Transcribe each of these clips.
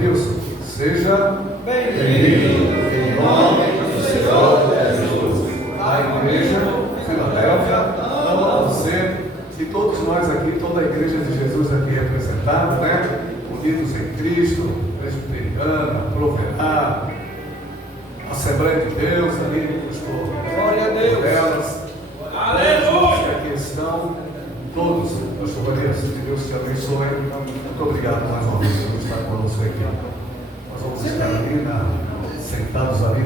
Evanilson, seja bem-vindo em nome do Senhor Jesus. A Igreja Filadélfia ama você e todos nós aqui, toda a Igreja de Jesus aqui representada, né? Unidos em Cristo, Presbiteriana, Proverá, Assembleia de Deus, ali, pastor. Glória a Deus. Elas, aleluia! Aqui estão todos, pastor Vanessa, que Deus te abençoe. Muito obrigado mais uma vez por estar conosco aqui. Nós vamos estar ali, sentados ali,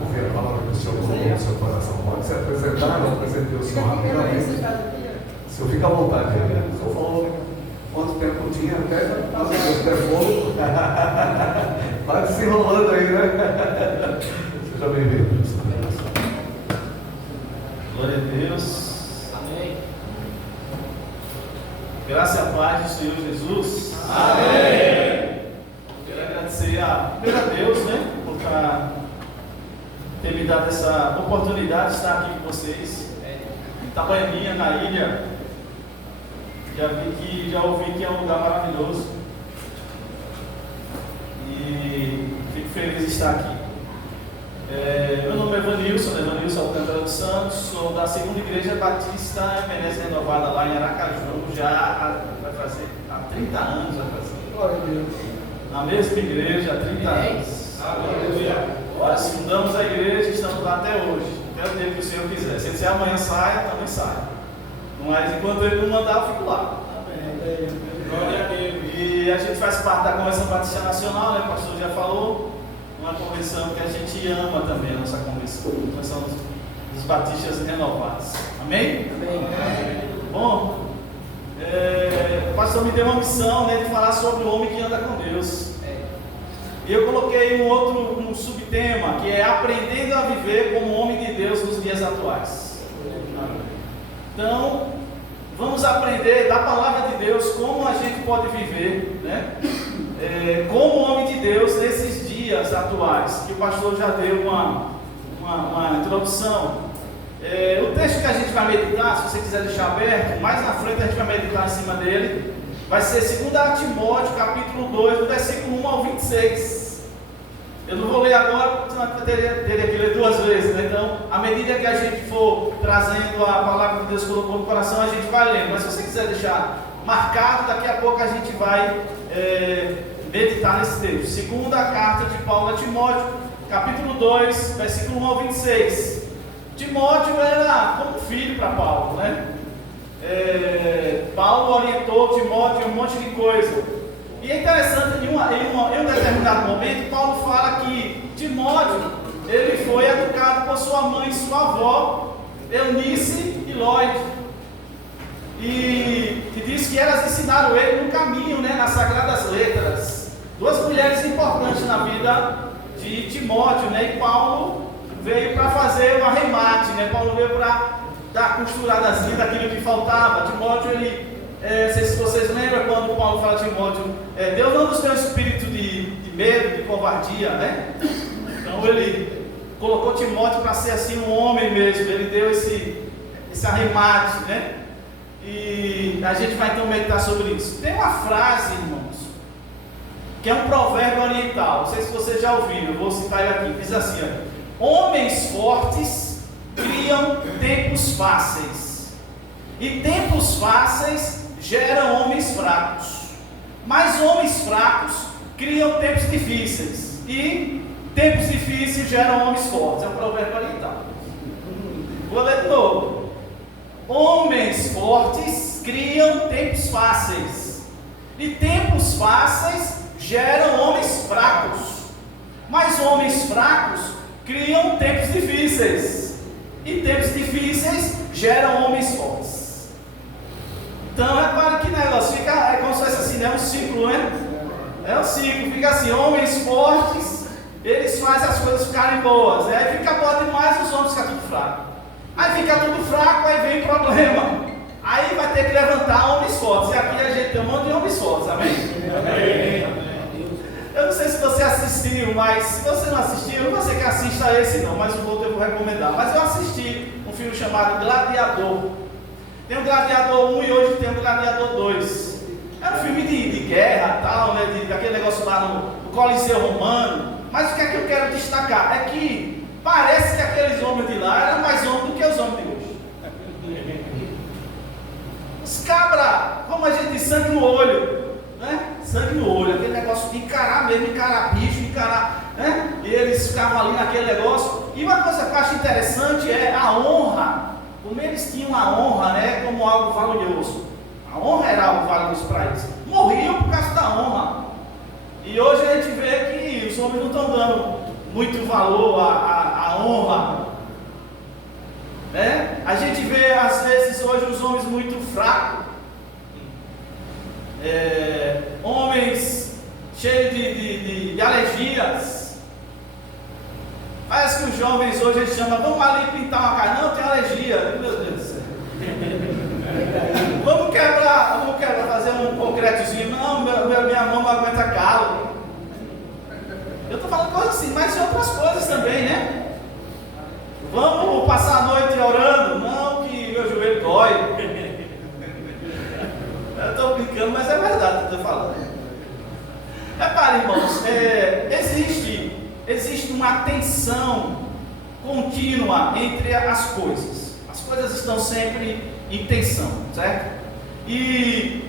ouvir a palavra que o Senhor colocou no seu coração. Pode se apresentar, eu apresentei o Senhor rapidamente. O Senhor fica à vontade, né? O Senhor falou quanto tempo tinha, até fogo. Vai se enrolando aí, né? Seja bem-vindo. Glória a Deus. Amém. Graça e a paz do Senhor Jesus. Amém. Quero agradecer primeiro a Deus, né, por ter me dado essa oportunidade de estar aqui com vocês. Itabaianinha, na ilha. Já ouvi que é um lugar maravilhoso. E fico feliz de estar aqui. Meu nome é Evanilson Alcântara dos Santos, sou da segunda Igreja Batista Ebenezer Renovada lá em Aracaju, vai fazer há 30 anos. Glória a Deus. Na mesma igreja há 30 anos. Aleluia. Nós fundamos a igreja e estamos lá até hoje, até o tempo que o Senhor quiser. Se ele disser amanhã sai, também sai. Mas enquanto ele não mandar, eu fico lá. Amém. Glória a Deus. E a gente faz parte da Convenção Batista Nacional, né? O pastor já falou. Uma convenção que a gente ama também, a nossa convenção. A convenção dos batistas renovados. Amém? Amém. Bom, o pastor me deu uma missão, né, de falar sobre o homem que anda com Deus. E eu coloquei um subtema, que é aprendendo a viver como homem de Deus nos dias atuais. Então, vamos aprender da palavra de Deus como a gente pode viver, né? Como homem de Deus nesses dias atuais, que o pastor já deu uma introdução. O texto que a gente vai meditar, se você quiser deixar aberto, mais na frente a gente vai meditar em cima dele, vai ser 2 Timóteo, capítulo 2, do versículo 1 ao 26. Eu não vou ler agora, porque senão eu teria que ler 2 vezes, né? Então, à medida que a gente for trazendo a palavra que Deus colocou no coração, a gente vai lendo. Mas se você quiser deixar marcado, daqui a pouco a gente vai meditar nesse texto. Segunda carta de Paulo a Timóteo, capítulo 2, versículo 1 ao 26. Timóteo era como filho para Paulo, né? Paulo orientou Timóteo em um monte de coisa. E é interessante, em um determinado momento, Paulo fala que Timóteo, ele foi educado por sua mãe e sua avó, Eunice e Lloyd. E diz que elas ensinaram ele no caminho, né, nas Sagradas Letras. 2 mulheres importantes na vida de Timóteo, né? E Paulo veio para fazer um arremate, né? Paulo veio para dar costuradazinha daquilo que faltava. Timóteo, não sei se vocês lembram quando Paulo fala a Timóteo, Deus não nos deu um espírito de medo, de covardia, né? Então ele colocou Timóteo para ser assim um homem mesmo. Ele deu esse arremate, né? E a gente vai então meditar sobre isso. Tem uma frase, irmãos, que é um provérbio oriental, não sei se vocês já ouviram, eu vou citar ele aqui, diz assim: homens fortes criam tempos fáceis, e tempos fáceis geram homens fracos, mas homens fracos criam tempos difíceis, e tempos difíceis geram homens fortes. É um provérbio oriental. Vou ler de novo. Homens fortes criam tempos fáceis, e tempos fáceis geram homens fracos, mas homens fracos criam tempos difíceis, e tempos difíceis geram homens fortes. Então repare que negócio fica, como se fosse assim, é um ciclo, né? É um ciclo, fica assim: homens fortes, eles fazem as coisas ficarem boas, aí fica bom demais, os homens ficam tudo fraco. Aí fica tudo fraco, aí vem problema. Aí vai ter que levantar homens fortes. E aqui a gente tem um monte de homens fortes, amém? Amém. Eu não sei se você assistiu, mas se você não assistiu, não você que assista esse não, mas o outro eu vou recomendar. Mas eu assisti um filme chamado Gladiador. Tem o Gladiador 1 e hoje tem o Gladiador 2. É um um filme de guerra, tal, né? Daquele negócio lá no Coliseu Romano. Mas o que é que eu quero destacar? É que parece que aqueles homens de lá eram mais homens do que os homens de hoje. Os cabra, como a gente diz, sangue no olho, né? Sangue no olho, aquele negócio de encarar mesmo, encarar bicho, encarar, né? E eles ficavam ali naquele negócio. E uma coisa que eu acho interessante é a honra, como eles tinham a honra, né? Como algo valioso. A honra era algo valioso para eles. Morriam por causa da honra. E hoje a gente vê que os homens não estão dando muito valor à honra, né? A gente vê às vezes hoje os homens muito fracos, homens cheios de alergias. Parece que os jovens hoje eles chamam, vamos ali pintar uma casa, não, tem alergia, meu Deus do céu. Vamos quebrar, fazer um concretozinho, não, minha mão não aguenta calo. Eu estou falando coisas assim, mas outras coisas também, né? Vamos passar a noite orando, não, que meu joelho dói. Eu estou brincando, mas é verdade o que eu estou falando. Repare, irmãos, existe uma tensão contínua entre as coisas. As coisas estão sempre em tensão, certo? E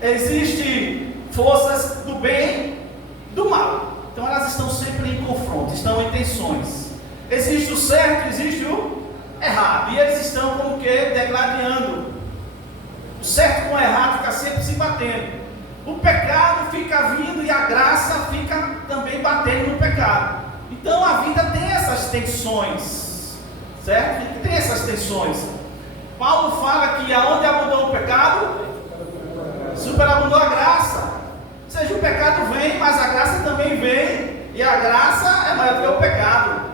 existem forças do bem e do mal. Então elas estão sempre em confronto, estão em tensões. Existe o certo, existe o errado. E eles estão como que degladiando. O certo com o errado fica sempre se batendo. O pecado fica vindo e a graça fica também batendo no pecado. Então a vida tem essas tensões, certo? Tem essas tensões. Paulo fala que aonde abundou o pecado, superabundou a graça. Ou seja, o pecado vem, mas a graça também vem, e a graça é maior do que o pecado.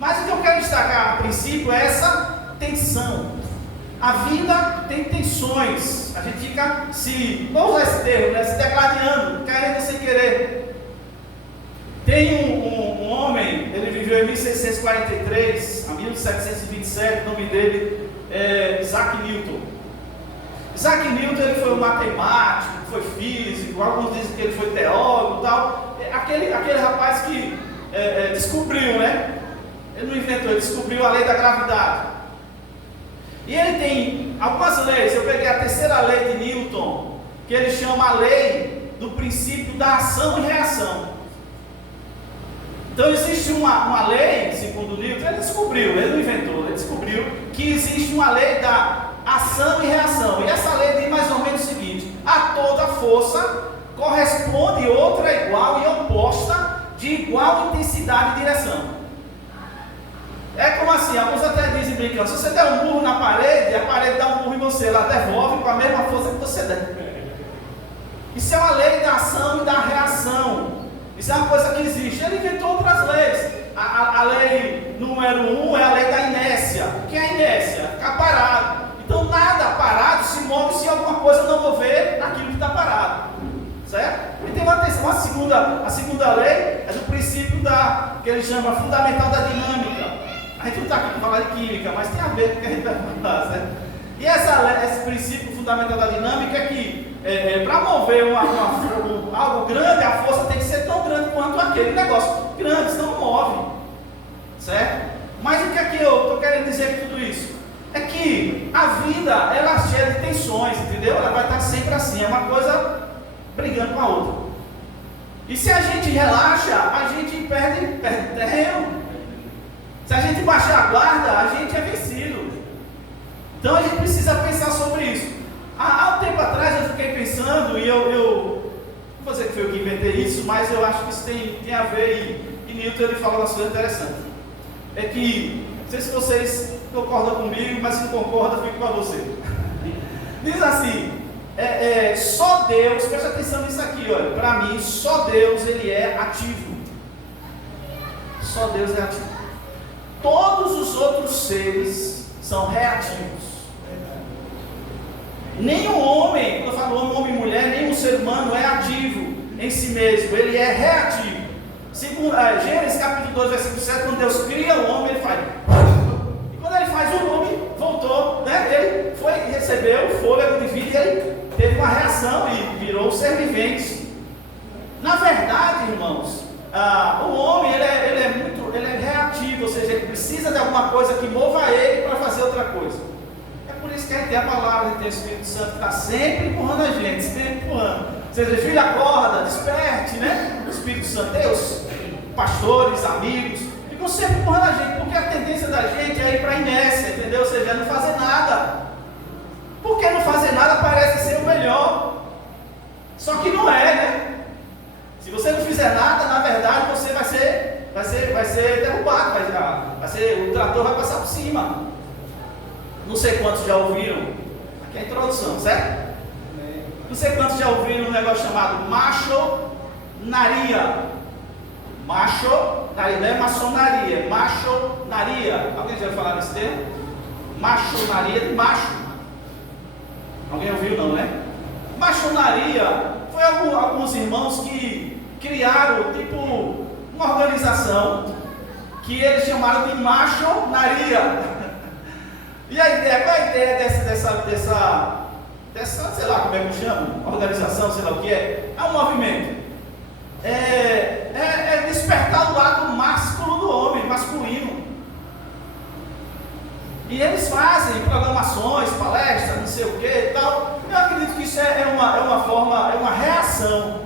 Mas o que eu quero destacar a princípio é essa tensão. A vida tem tensões. A gente fica vamos usar esse termo, né? Se degladiando, querendo sem querer. Tem um homem, ele viveu em 1643 a 1727, o nome dele é Isaac Newton. Isaac Newton ele foi um matemático, foi físico, alguns dizem que ele foi teólogo e tal. Aquele rapaz que descobriu, né? Ele não inventou, ele descobriu a lei da gravidade. E ele tem algumas leis. Eu peguei a terceira lei de Newton, que ele chama a lei do princípio da ação e reação. Então existe uma lei, segundo Newton, ele descobriu, ele não inventou, ele descobriu que existe uma lei da ação e reação. E essa lei diz mais ou menos o seguinte: a toda força corresponde outra igual e oposta de igual intensidade e direção. É como assim, alguns até dizem brincando, se você der um burro na parede, a parede dá um burro em você, ela devolve com a mesma força que você der. Isso é uma lei da ação e da reação. Isso é uma coisa que existe. Ele inventou outras leis. A lei número 1 é a lei da inércia. O que é a inércia? Ficar parado. Então nada parado se move se alguma coisa não mover aquilo que está parado. Certo? E tem uma segunda lei, é do princípio que ele chama fundamental da dinâmica. A gente não está aqui para falar de química, mas tem a ver com o que a gente vai falar, certo? E esse princípio fundamental da dinâmica é que para mover algo grande, a força tem que ser tão grande quanto aquele negócio grande, senão não move, certo? Mas o que é que eu estou querendo dizer com tudo isso? É que a vida, ela é cheia de tensões, entendeu? Ela vai estar sempre assim, é uma coisa brigando com a outra. E se a gente relaxa, a gente perde terreno. Se a gente baixar a guarda, a gente é vencido. Então a gente precisa pensar sobre isso. Há um tempo atrás eu fiquei pensando, e eu não vou dizer que foi eu que inventei isso, mas eu acho que isso tem a ver, e Newton ele fala uma coisa interessante. É que, não sei se vocês concordam comigo, mas se não concordam, fico com você. Diz assim, só Deus, presta atenção nisso aqui, olha, para mim, só Deus ele é ativo. Só Deus é ativo. Todos os outros seres são reativos. Nenhum homem, quando eu falo homem e mulher, nenhum ser humano é ativo em si mesmo, ele é reativo. Segundo Gênesis capítulo 2, versículo 7, quando Deus cria o homem, ele faz. E quando ele faz o homem, voltou, né? Ele recebeu o fôlego de vida e ele teve uma reação e alguma coisa que mova ele para fazer outra coisa. É por isso que a gente tem a palavra, a gente tem o Espírito Santo que está sempre empurrando a gente, sempre empurrando. Você diz, filho, acorda, desperte, né? O Espírito Santo, Deus, pastores, amigos, ficam sempre empurrando a gente, porque a tendência da gente é ir para a inércia, entendeu? Ou seja, não fazer nada. Porque não fazer nada parece ser o melhor. Só que não é, né? Se você não fizer nada, na verdade você vai ser derrubado, o trator vai passar por cima. Não sei quantos já ouviram, aqui é a introdução, certo? Não sei quantos já ouviram um negócio chamado maçonaria. Maçonaria, não é maçonaria, é maçonaria. Alguém já ouviu falar desse termo? Maçonaria de macho. Alguém ouviu não, né? Maçonaria foi alguns irmãos que criaram tipo uma organização que eles chamaram de maçonaria. E a ideia, qual é a ideia dessa, sei lá como é que chama, organização, sei lá o que é um movimento. É despertar o lado másculo do homem, masculino. E eles fazem programações, palestras, não sei o que e tal. Eu acredito que isso é uma forma, é uma reação,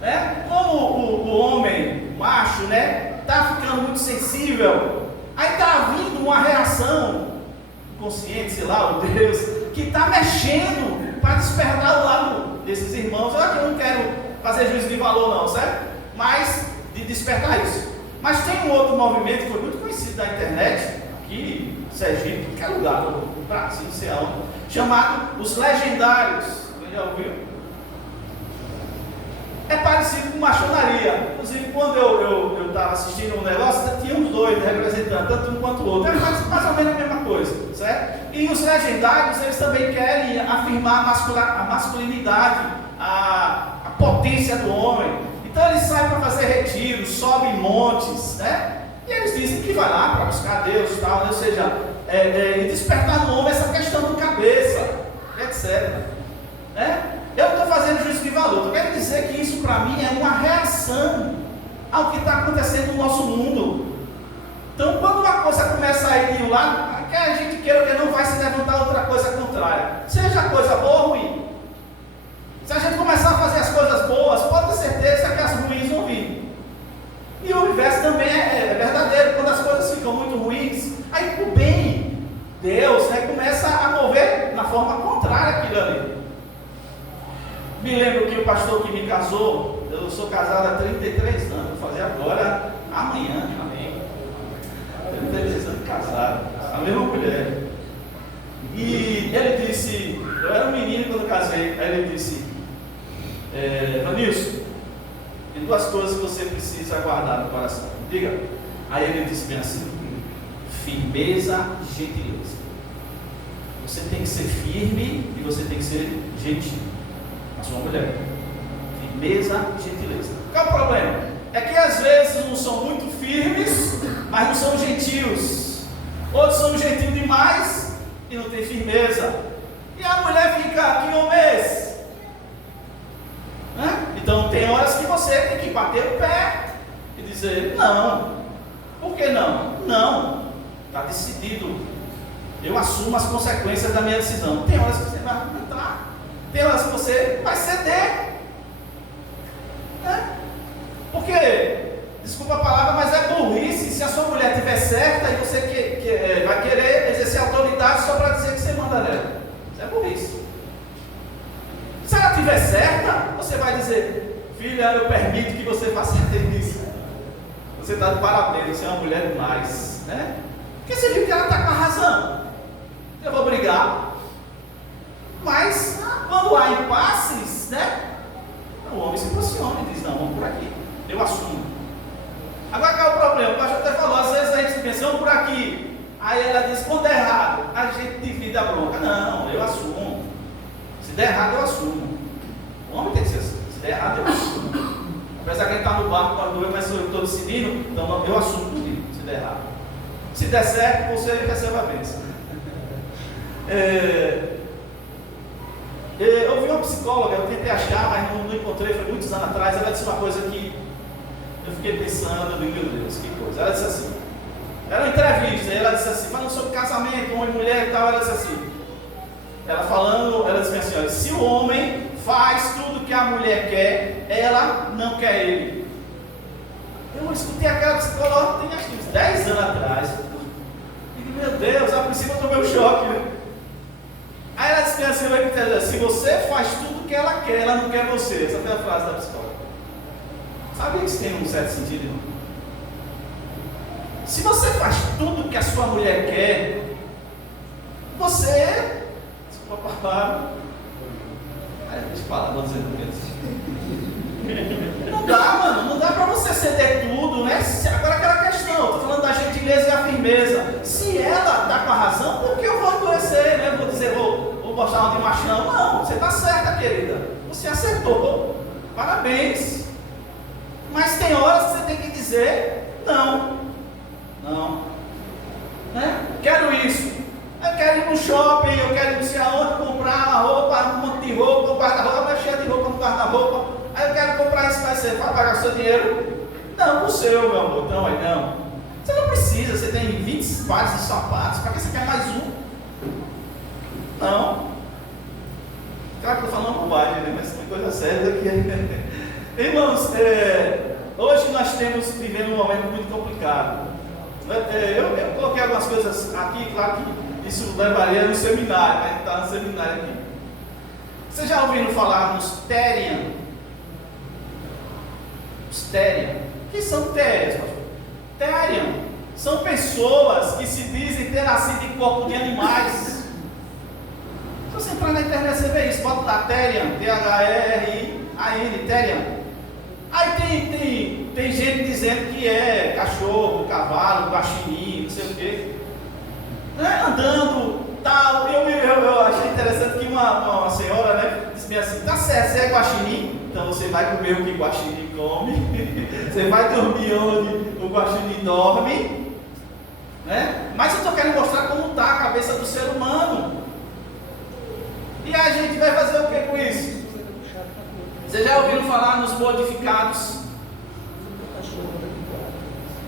né? Como o homem, o macho, né, está ficando muito sensível, aí está vindo uma reação consciente, sei lá, o Deus, que está mexendo para despertar o lado desses irmãos. Eu não quero fazer juízo de valor não, certo? Mas de despertar isso. Mas tem um outro movimento que foi muito conhecido na internet, aqui em Sergipe, em qualquer lugar, no Brasil, não sei aonde, chamado Os Legendários. Você já ouviu? É parecido com maçonaria. Inclusive, quando eu estava assistindo um negócio, tinha uns dois representando, tanto um quanto o outro. É mais ou menos a mesma coisa, certo? E os legendários, eles também querem afirmar a masculinidade, a potência do homem. Então, eles saem para fazer retiros, sobem montes, né? E eles dizem que vai lá para buscar Deus e tal, né? Ou seja, despertar no homem essa questão do cabeça, etc. Né? Eu não estou fazendo juízo de valor, eu quero dizer que isso para mim é uma reação ao que está acontecendo no nosso mundo. Então, quando uma coisa começa a ir de um lado, quer a gente queira que não vai se levantar outra coisa contrária, seja coisa boa ou ruim. Se a gente começar a fazer as coisas boas, pode ter certeza que as ruins vão vir. E o universo também é verdadeiro. Quando as coisas ficam muito ruins, aí o bem, Deus, né, começa a mover na forma contrária àquilo ali. Me lembro que o pastor que me casou, eu sou casado há 33 anos, vou fazer agora, amanhã, amém. 33 anos casado, a mesma mulher. E ele disse, eu era um menino quando casei, aí ele disse, Vanilson, tem duas coisas que você precisa guardar no coração. Diga. Aí ele disse bem assim: firmeza e gentileza. Você tem que ser firme e você tem que ser gentil. A sua mulher. Firmeza e gentileza. Qual é o problema? É que às vezes uns são muito firmes, mas não são gentios. Outros são gentis demais e não tem firmeza. E a mulher fica aqui um mês. Então tem horas que você tem que bater o pé e dizer não. Por que não? Não. Está decidido. Eu assumo as consequências da minha decisão. Tem horas que você vai argumentar. Tem horas que você vai ceder. Porque, desculpa a palavra, mas é burrice se a sua mulher estiver certa e você vai querer exercer autoridade só para dizer que você manda nela. Isso é burrice. Se ela estiver certa, você vai dizer: filha, eu permito que você faça isso. Você está de parabéns, você é uma mulher demais, né? Porque você viu que ela está com a razão. Eu vou brigar. Mas, quando há impasses, né? O homem se posiciona e diz: não, vamos por aqui. Eu assumo. Agora qual é o problema? O pastor até falou, às vezes a gente pensa, vamos por aqui. Aí ela diz: quando é errado, a gente divide a bronca. Não, eu assumo. Se der errado, eu assumo. O homem tem que ser assim. Se der errado, eu assumo. Apesar que ele está no barco com a noiva, mas eu estou decidindo, então eu assumo tudo, se der errado. Se der certo, você recebe a bênção. Eu vi uma psicóloga, eu tentei achar, mas não encontrei, foi muitos anos atrás. Ela disse uma coisa que eu fiquei pensando, meu Deus, que coisa. Ela disse assim: Era uma entrevista, e ela disse assim, falando sobre casamento, homem e mulher e tal, ela disse assim, ela disse assim, olha, se o homem faz tudo que a mulher quer, ela não quer ele. Eu escutei aquela psicóloga, tem acho que uns 10 anos atrás. E digo, meu Deus, a princípio eu tomei um choque, né? Aí ela disse assim, se você faz tudo que ela quer, ela não quer você. Essa foi a frase da psicóloga. Sabe que isso tem um certo sentido, irmão? Se você faz tudo que a sua mulher quer, você... Desculpa a palavra. Deixa eu falar, vou dizer do mesmo. Não dá, mano, não dá pra você ceder tudo, né? Agora aquela questão, eu tô falando da gentileza e a firmeza. Se ela tá com a razão, por que eu vou endurecer, né? Vou dizer, vou botar uma de machão. Não, você tá certa, querida. Você acertou. Parabéns. Mas tem horas que você tem que dizer, não. Né? Quero isso. Eu quero ir no shopping, eu quero ir não sei aonde, comprar uma roupa, um monte de roupa, um guarda-roupa, cheio de roupa no guarda-roupa. Aí eu quero comprar isso, mas você vai pagar o seu dinheiro? Não, o seu, meu amor. Não, aí não. Você não precisa, você tem 20 pares de sapatos, para que você quer mais um? Não. Claro que eu estou falando bobagem, né? Mas é coisa séria daqui. Irmãos, hoje nós temos vivendo um momento muito complicado. Eu coloquei algumas coisas aqui, claro que isso levaria no seminário, né? Está no seminário aqui. Vocês já ouviram falar nos Therian? Os Therian. O que são Therians, pastor? Therian são pessoas que se dizem ter nascido em corpo de animais. Se você entrar na internet, você vê isso, bota lá Therian, T-H-E-R-I-A-N, Therian. Aí tem gente dizendo que é cachorro, cavalo, guaxinim, não sei o quê, né? Andando, tal. Eu achei interessante que uma senhora, né, disse assim, tá certo, você é guaxinim, então você vai comer o que o guaxinim come, você vai dormir onde o guaxinim dorme, né? Mas eu estou querendo mostrar como está a cabeça do ser humano. E a gente vai fazer o que com isso? Vocês já ouviram falar nos modificados?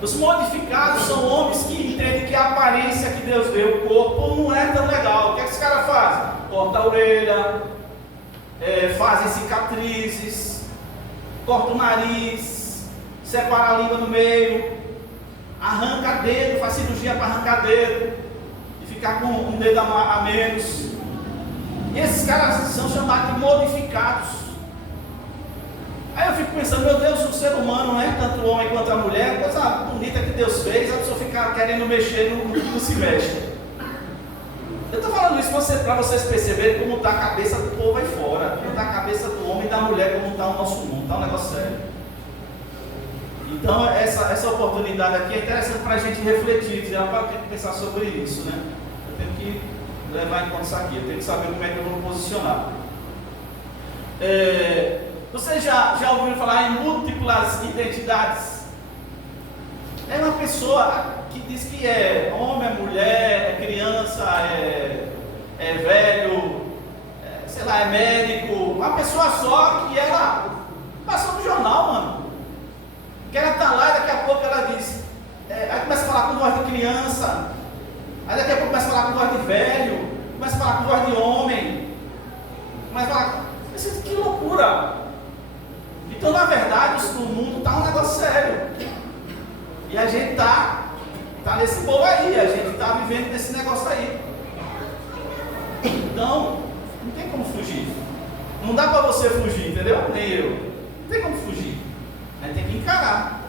Os modificados são homens que entendem que a aparência que Deus deu, o corpo, não é tão legal. O que é que os caras fazem? Corta a orelha, fazem cicatrizes, corta o nariz, separa a língua no meio, arranca dedo, faz cirurgia para arrancar dedo e ficar com um dedo a menos. E esses caras são chamados de modificados. Aí eu fico pensando, meu Deus, o ser humano, né, tanto o homem quanto a mulher, coisa bonita que Deus fez, a pessoa fica querendo mexer no que não se mexe. Eu estou falando isso para vocês perceberem como está a cabeça do povo aí fora, como está a cabeça do homem e da mulher, como está o nosso mundo, está um negócio sério. Então essa oportunidade aqui é interessante para a gente refletir, dizer, eu tenho que pensar sobre isso, né? Eu tenho que levar em conta isso aqui, eu tenho que saber como é que eu vou me posicionar. Vocês já ouviram falar em múltiplas identidades? É uma pessoa que diz que é homem, é mulher, é criança, é velho, sei lá, é médico. Uma pessoa só que ela passou no jornal, mano. Que ela tá lá e daqui a pouco ela diz, aí começa a falar com voz de criança, aí daqui a pouco começa a falar com voz de velho, começa a falar com voz de homem, começa a falar, que loucura! Então, na verdade, o mundo está um negócio sério. E a gente está nesse bolo aí, a gente está vivendo nesse negócio aí. Então, não tem como fugir. Não dá para você fugir, entendeu? Nem eu. Não tem como fugir. A gente tem que encarar.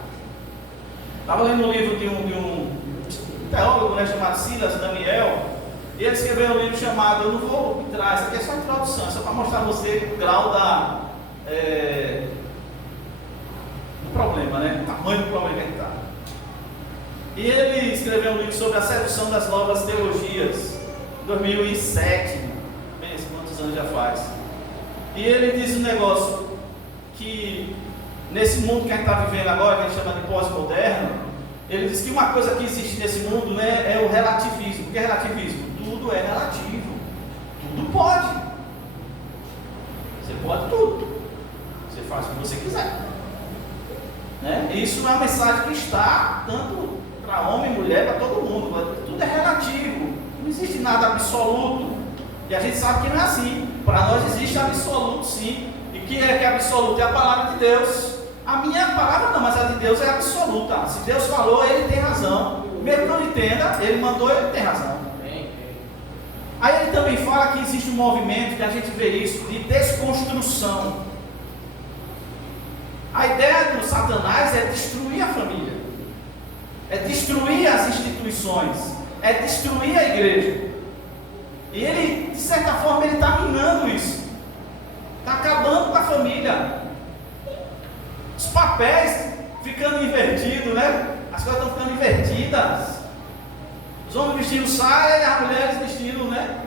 Estava lendo um livro de um teólogo, né, chamado Silas Daniel. E ele escreveu um livro chamado, eu não vou entrar, isso aqui é só introdução, só para mostrar a você o grau do problema, né? O tamanho do problema que ele está. E ele escreveu um livro sobre a sedução das novas teologias, em 2007, pensa quantos anos já faz. E ele diz um negócio que, nesse mundo que a gente está vivendo agora, que a gente chama de pós-moderno, ele diz que uma coisa que existe nesse mundo, né, é o relativismo. O que é relativismo? Tudo é relativo. Tudo pode. Você pode tudo. Você faz o que você quiser. Né? Isso é uma mensagem que está tanto para homem e mulher, para todo mundo. Tudo é relativo, não existe nada absoluto. E a gente sabe que não é assim. Para nós existe absoluto, sim. E que é que é absoluto? É a palavra de Deus. A minha palavra não, mas a de Deus é absoluta. Se Deus falou, Ele tem razão. Mesmo que não entenda, Ele mandou, Ele tem razão. Aí ele também fala que existe um movimento, que a gente vê isso, de desconstrução. A ideia do Satanás é destruir a família, é destruir as instituições, é destruir a igreja. E ele, de certa forma, ele está minando isso, está acabando com a família. Os papéis ficando invertidos, né? As coisas estão ficando invertidas. Os homens vestindo saia e as mulheres vestindo, né?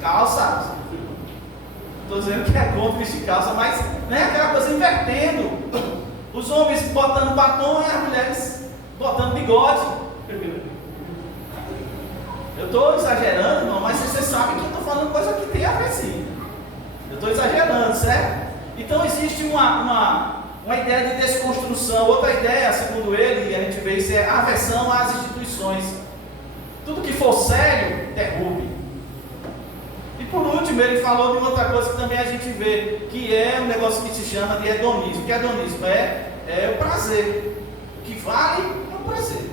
Calça. Estou dizendo que é contra vestir calça, mas né, aquela coisa invertendo. Os homens botando batom e as mulheres botando bigode. Eu estou exagerando, irmão, mas você sabe que eu estou falando coisa que tem a ver sim. Eu estou exagerando, certo? Então existe uma ideia de desconstrução. Outra ideia, segundo ele, e a gente vê isso, é aversão às instituições. Tudo que for sério, derrube. E por último, ele falou de outra coisa que também a gente vê, que é um negócio que se chama de hedonismo. O que é hedonismo? É o prazer. O que vale é o prazer.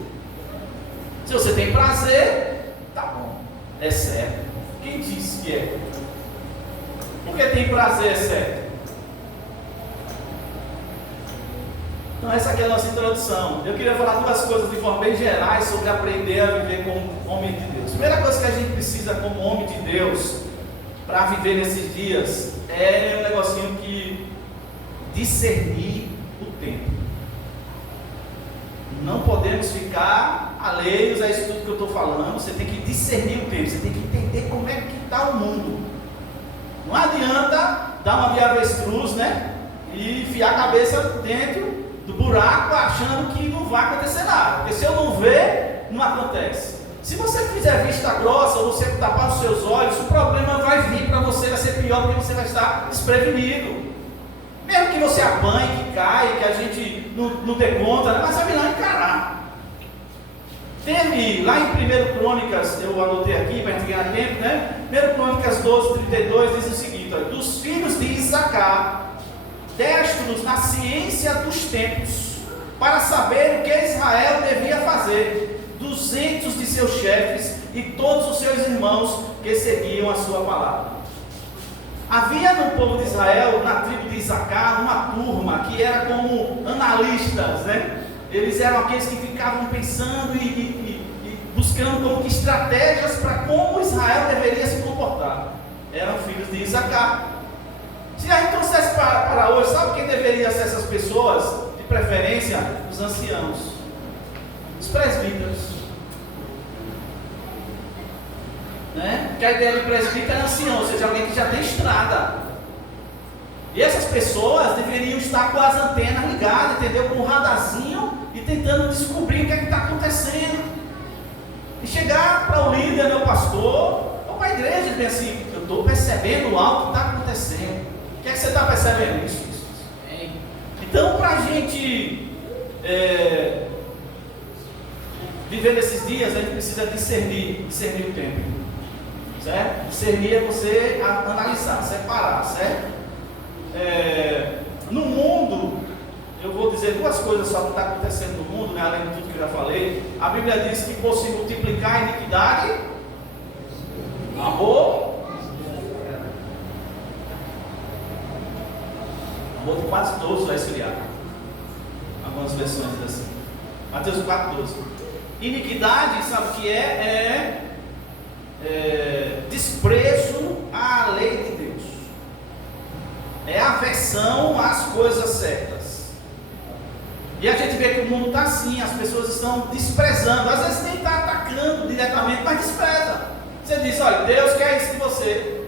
Se você tem prazer, tá bom, é certo. Quem disse que é? Porque tem prazer é certo. Então essa aqui é a nossa introdução. Eu queria falar duas coisas de forma bem gerais sobre aprender a viver como homem de Deus. A primeira coisa que a gente precisa como homem de Deus para viver nesses dias é um negocinho que discernir o tempo. Não podemos ficar alheios a isso tudo que eu estou falando. Você tem que discernir o tempo, você tem que entender como é que está o mundo. Não adianta dar uma de avestruz, né? E enfiar a cabeça dentro do buraco achando que não vai acontecer nada, porque se eu não ver, não acontece. Se você fizer vista grossa ou você tapar os seus olhos, o problema vai vir para você, vai ser pior, porque você vai estar desprevenido. Mesmo que você apanhe, que caia, que a gente não dê conta, mas é melhor encarar. Teve lá em 1 Crônicas, eu anotei aqui para a gente ganhar tempo, né? 1 Crônicas 12, 32 diz o seguinte: olha, dos filhos de Isacar, destros na ciência dos tempos, para saber o que Israel devia fazer, 200 de seus chefes e todos os seus irmãos que seguiam a sua palavra. Havia no povo de Israel, na tribo de Isacar, uma turma que era como analistas, né? Eles eram aqueles que ficavam pensando e buscando como que estratégias para como Israel deveria se comportar. Eram filhos de Isacar. Se a gente trouxesse para hoje, sabe quem deveria ser essas pessoas? De preferência, os anciãos, os presbíteros. Né? Porque a ideia de presbítero é ancião, ou seja, alguém que já tem estrada. E essas pessoas deveriam estar com as antenas ligadas, entendeu? Com o radarzinho e tentando descobrir o que é que está acontecendo. E chegar para o líder, né, o pastor, ou para a igreja e dizer assim: eu estou percebendo algo que está acontecendo. O que é que você está percebendo? Isso. Então, para a gente viver nesses dias, a gente precisa discernir o tempo. Certo? Discernir é você analisar, separar, certo? No mundo, eu vou dizer duas coisas só que está acontecendo no mundo, né, além de tudo que eu já falei. A Bíblia diz que por se multiplicar a iniquidade, amor de quase todos vai esfriar. Algumas versões dizem assim. Mateus 4,12. Iniquidade, sabe o que é? Desprezo à lei de Deus. É aversão às coisas certas. E a gente vê que o mundo está assim, as pessoas estão desprezando. Às vezes nem está atacando diretamente, mas despreza. Você diz: olha, Deus quer isso de você.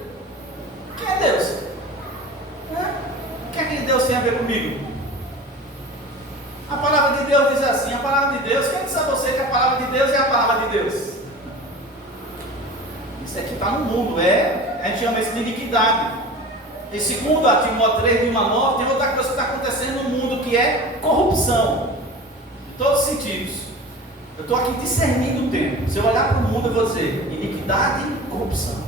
Quem é Deus? O que é que Deus tem a ver comigo? A palavra de Deus diz assim: a palavra de Deus, quem diz a você que a palavra de Deus é a palavra de Deus? Isso aqui está no mundo, a gente chama isso de iniquidade. E segundo a Timóteo 3, de 1 a 9, tem outra coisa que está acontecendo no mundo, que é corrupção, em todos os sentidos. Eu estou aqui discernindo o tempo. Se eu olhar para o mundo, eu vou dizer iniquidade e corrupção.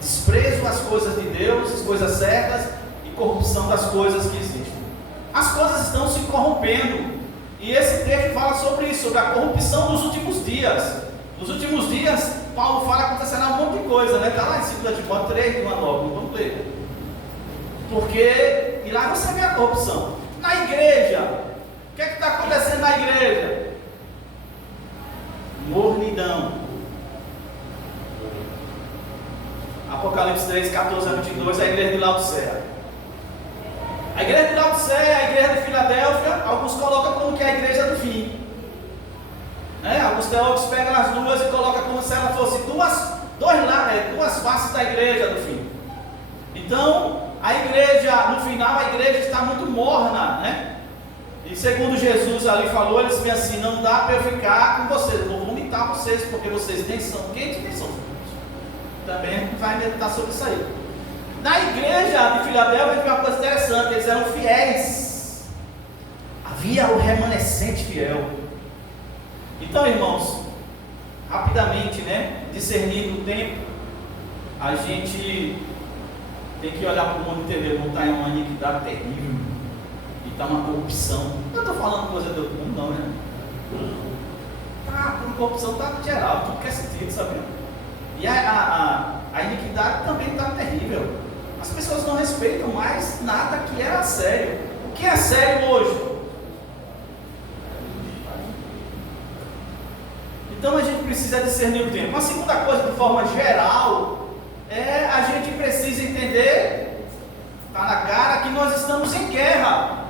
Desprezo às coisas de Deus, as coisas certas, e corrupção das coisas que existem. As coisas estão se corrompendo. E esse texto fala sobre isso, sobre a corrupção dos últimos dias. Nos últimos dias, Paulo fala que acontecerá um monte de coisa, né? Está lá em 2 Timóteo 3, 1 a 9, vamos ler. Porque, e lá você vê a corrupção. Na igreja, o que é que está acontecendo na igreja? Mornidão. Apocalipse 3, 14 a 22, a igreja de Laodiceia. A igreja de Laodiceia, a igreja de Filadélfia, alguns colocam como que é a igreja do fim. Alguns teólogos pegam as duas e colocam como se ela fosse duas faces da igreja do fim. Então, a igreja, no final, a igreja está muito morna, né? E segundo Jesus ali falou, ele disse assim: não dá para eu ficar com vocês, eu vou vomitar vocês, porque vocês nem são quentes nem são frios. Também vai meditar sobre isso aí. Na igreja de Filadélfia tem uma coisa interessante, eles eram fiéis. Havia o remanescente fiel. Então, irmãos, rapidamente, né, discernindo o tempo, a gente tem que olhar para o mundo e entender, o mundo está em uma iniquidade terrível, e está uma corrupção. Eu estou falando coisa do mundo, não, né? A corrupção está geral, tudo que é sentido, sabe? E a iniquidade também está terrível. As pessoas não respeitam mais nada que era sério. O que é sério hoje? Então a gente precisa discernir o tempo. Uma segunda coisa, de forma geral, a gente precisa entender, está na cara, que nós estamos em guerra.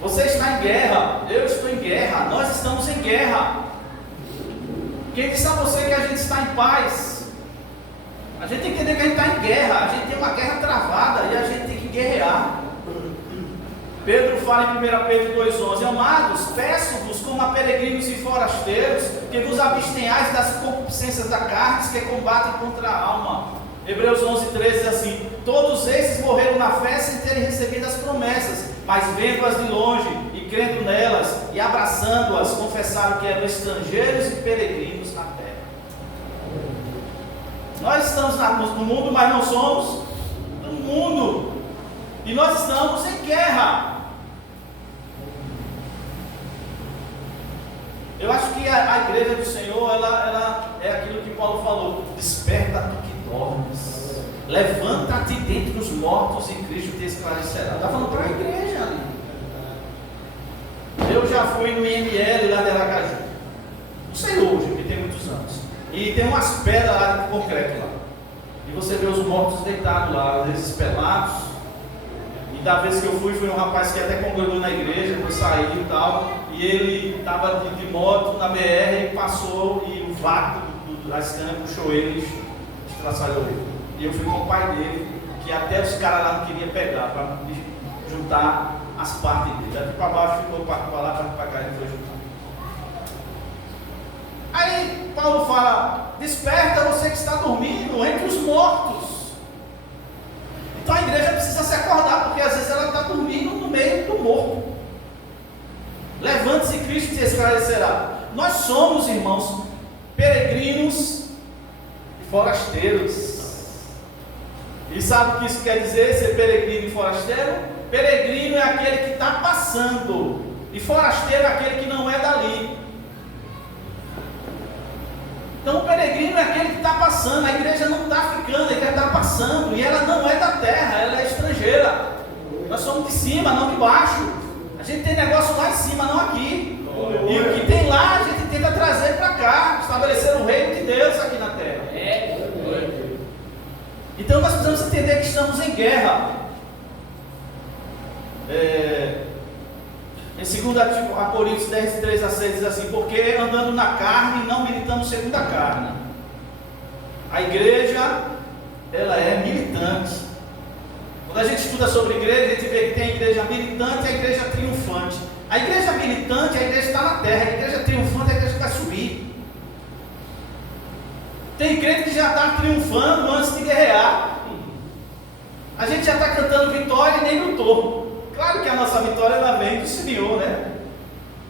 Você está em guerra, eu estou em guerra, nós estamos em guerra. Quem disse a você que a gente está em paz? A gente tem que entender que a gente está em guerra, a gente tem uma guerra travada e a gente tem que guerrear. Pedro fala em 1 Pedro 2,11: amados, peço-vos como a peregrinos e forasteiros, que vos abstenhais das concupiscências da carne, que combatem contra a alma. Hebreus 11,13 diz assim: todos esses morreram na fé sem terem recebido as promessas, mas vendo-as de longe e crendo nelas e abraçando-as, confessaram que eram estrangeiros e peregrinos na terra. Nós estamos no mundo, mas não somos do mundo, e nós estamos em guerra. Eu acho que a igreja do Senhor, ela é aquilo que Paulo falou: desperta tu que dormes, levanta-te dentre os mortos e Cristo te esclarecerá. Está falando para a igreja ali. Eu já fui no IML lá de Aracaju, não sei hoje, porque tem muitos anos, e tem umas pedras lá de concreto lá, e você vê os mortos deitados lá, às vezes pelados. E da vez que eu fui um rapaz que até congregou na igreja, eu saí e tal, e ele estava de moto na BR e passou, e o vácuo da escana puxou ele e estraçalhou ele. E eu fui com o pai dele, que até os caras lá não queriam pegar, para juntar as partes dele. Daqui para baixo ficou parte para lá, parte para cá, ele foi juntar. Aí Paulo fala: desperta você que está dormindo entre os mortos. Então a igreja precisa se acordar, porque às vezes ela está dormindo no meio do morto. Levante-se, Cristo te esclarecerá. Nós somos, irmãos, peregrinos e forasteiros. E sabe o que isso quer dizer, ser peregrino e forasteiro? Peregrino é aquele que está passando, e forasteiro é aquele que não é dali. Então o peregrino é aquele que está passando. A igreja não está ficando, a igreja está passando, e ela não é da terra, ela é estrangeira. Nós somos de cima, não de baixo. A gente tem negócio lá em cima, não aqui. E o que tem lá, a gente tenta trazer para cá, estabelecer o reino de Deus aqui na terra. Então nós precisamos entender que estamos em guerra. Em 2 Coríntios 10, 3 a 6 diz assim: porque andando na carne, não militando segundo a carne. A igreja, ela é militante. Quando a gente estuda sobre igreja, a gente vê que tem a igreja militante e a igreja triunfante. A igreja militante, a igreja está na terra. A igreja triunfante, a igreja vai subir. Tem crente que já está triunfando antes de guerrear. A gente já está cantando vitória e nem lutou. Claro que a nossa vitória ela vem do Senhor, né?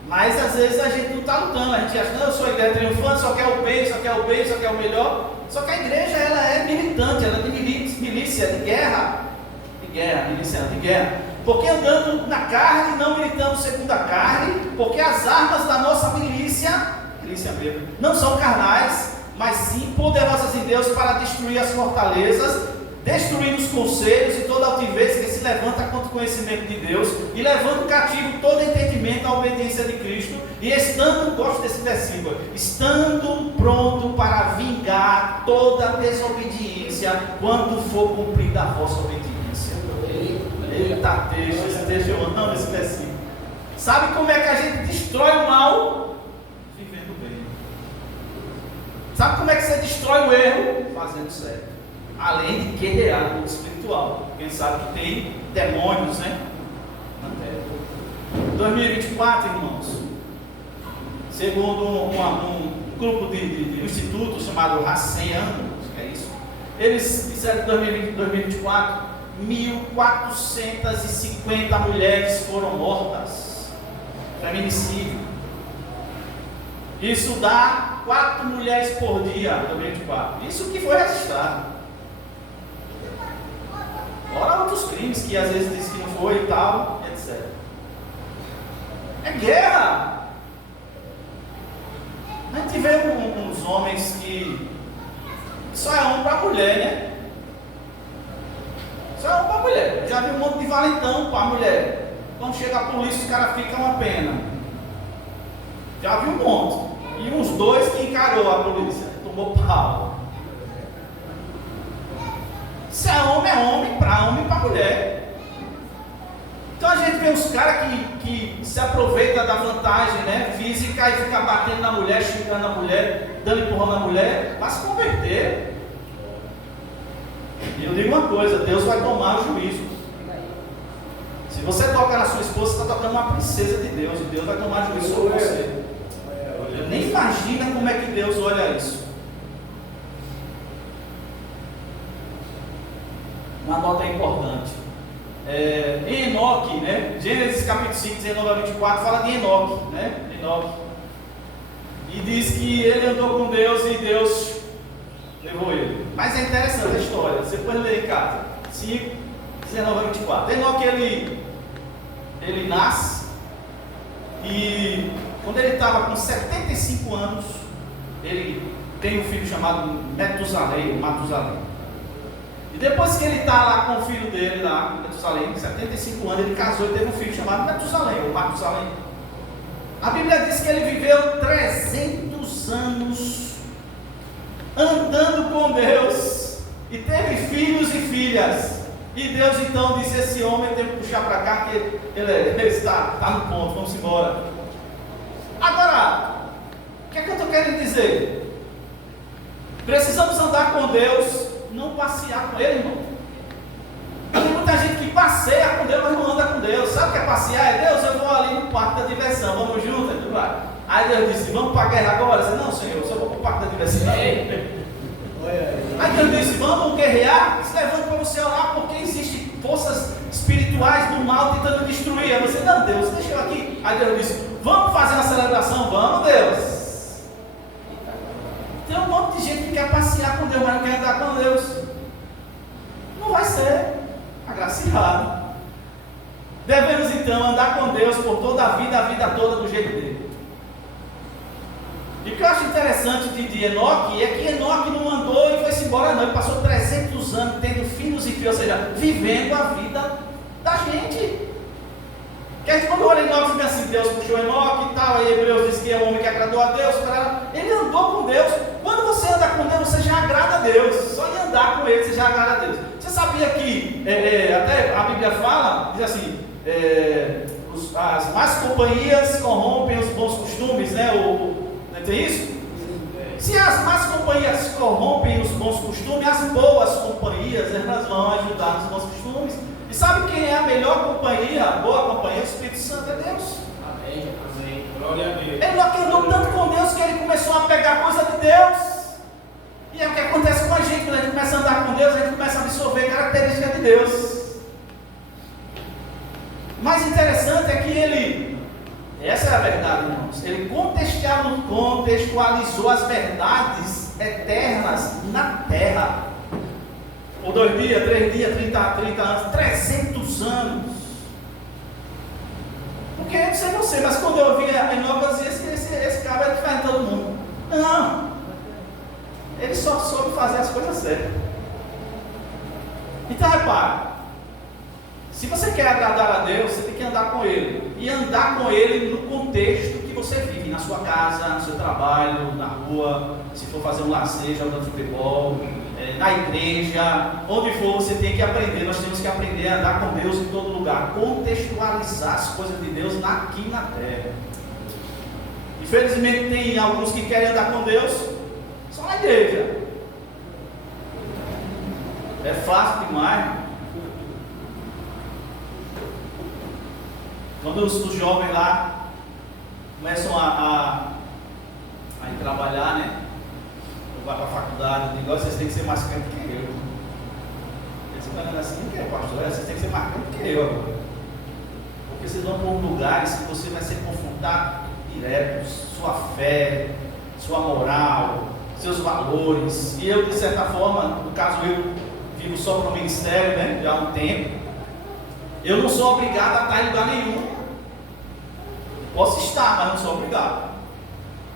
Mas às vezes a gente não está lutando, a gente acha, não, eu sou a ideia triunfante, só quer o bem, só quer o bem, só quer o melhor. Só que a igreja, ela é militante, ela é de milícia, de guerra. Milícia de guerra. Porque andando na carne, não militamos segundo a carne, porque as armas da nossa milícia mesmo, não são carnais, mas sim poderosas em Deus para destruir as fortalezas, destruindo os conselhos e toda altivez que se levanta contra o conhecimento de Deus, e levando cativo todo entendimento à obediência de Cristo, e estando, gosto desse versículo, estando pronto para vingar toda desobediência, quando for cumprida a vossa obediência. Eita texto, esse texto eu amo esse versículo. Sabe como é que a gente destrói o mal? Vivendo bem. Sabe como é que você destrói o erro? Fazendo certo. Além de guerrear no mundo espiritual. Quem sabe que tem demônios, né? Na terra. 2024, irmãos, segundo um grupo de instituto chamado Racen, é isso. Eles disseram que em 2024, 1.450 mulheres foram mortas. Feminicídio. Isso dá 4 mulheres por dia em 2024. Isso que foi registrado. Fora outros crimes que às vezes diz que não foi e tal, etc. É guerra. A gente vê uns homens que só é homem para mulher, né? Só é homem para mulher. Eu já vi um monte de valentão para mulher. Quando chega a polícia, os caras ficam uma pena. Já vi um monte. E uns 2 que encarou a polícia, tomou pau. Se é homem para mulher. Então a gente vê os caras que se aproveitam da vantagem, né, física, e fica batendo na mulher, xingando a mulher, dando empurrão na mulher, para se converter. E eu digo uma coisa, Deus vai tomar o juízo. Se você toca na sua esposa, você está tocando uma princesa de Deus, e Deus vai tomar juízo sobre você. Eu nem imagina como é que Deus olha isso. Uma nota importante. Em Enoque, né? Gênesis capítulo 5, 19 a 24, fala de Enoque, né? Enoque. E diz que ele andou com Deus e Deus levou ele. Mas é interessante a história, você pode ler em casa. 5, 19 a 24. Enoque, ele nasce, e quando ele estava com 75 anos, ele tem um filho chamado Matusalém. E depois que ele está lá com o filho dele, lá, Matusalém, com 75 anos, ele casou e teve um filho chamado Matusalém. A Bíblia diz que ele viveu 300 anos andando com Deus, e teve filhos e filhas. E Deus então disse: esse homem tem que puxar para cá, que ele está no ponto, vamos embora. Agora, o que é que eu estou querendo dizer? Precisamos andar com Deus, não passear com Ele, irmão. Tem muita gente que passeia com Deus, mas não anda com Deus. Sabe o que é passear? É: Deus, eu vou ali no parque da diversão, vamos juntos? Aí Deus disse: vamos para a guerra agora? Eu disse: não, Senhor, eu só vou para o parque da diversão. Aí Deus disse: vamos guerrear? Se levanta para você orar, porque existem forças espirituais do mal tentando destruir. Aí você: não, Deus, deixa eu aqui. Aí Deus disse: vamos fazer uma celebração? Vamos, Deus. Tem um monte de gente que quer passear com Deus, mas não quer andar com Deus. Não vai ser agraciado. Devemos então andar com Deus por toda a vida toda do jeito dele. E o que eu acho interessante de Enoque é que Enoque não andou e foi-se embora, não. Ele passou 300 anos tendo filhos e filhas, ou seja, vivendo a vida da gente. Que a gente, quando olha Enoque, diz assim: Deus puxou Enoque e tal, aí Hebreus diz que é um homem que agradou a Deus. Ele andou com Deus. Quando você anda com Deus, você já agrada a Deus. Só em andar com Ele, você já agrada a Deus. Você sabia que, até a Bíblia fala, diz assim, as más companhias corrompem os bons costumes, né? Não tem isso? Se as más companhias corrompem os bons costumes, as boas companhias, elas vão ajudar nos bons costumes. E sabe quem é a melhor companhia, a boa companhia? O Espírito Santo, é Deus. Amém. Glória a Deus. Ele andou tanto com Deus que ele começou a pegar coisa de Deus. E é o que acontece com a gente: quando a gente começa a andar com Deus, a gente começa a absorver características de Deus. O mais interessante é que ele Essa é a verdade, irmãos. Ele contextualizou as verdades eternas na terra. Por 2 dias, 3 dias, 30 anos, 300 anos. Porque eu não sei você, mas quando eu via em Nova, eu dizia, esse cara vai diferente de todo mundo. Não. Ele só soube fazer as coisas certas. Então repare, se você quer agradar a Deus, você tem que andar com Ele. E andar com Ele no contexto que você vive, na sua casa, no seu trabalho, na rua, se for fazer um lazer, jogando futebol, na igreja, onde for, você tem que aprender. Nós temos que aprender a andar com Deus em todo lugar, contextualizar as coisas de Deus aqui na terra. Infelizmente tem alguns que querem andar com Deus só na igreja. É fácil demais. Quando os jovens lá começam a ir trabalhar, né? Ou vai para a faculdade, eu digo, vocês têm que ser mais crente que eu. Eles ficam assim, não quer, pastor? Vocês têm que ser mais crente que eu agora. Porque vocês vão para lugares que você vai ser confrontado direto, sua fé, sua moral, seus valores. E eu, de certa forma, no caso eu vivo só para o ministério, né? Já há um tempo. Eu não sou obrigado a estar em lugar nenhum. Posso estar, mas não sou obrigado.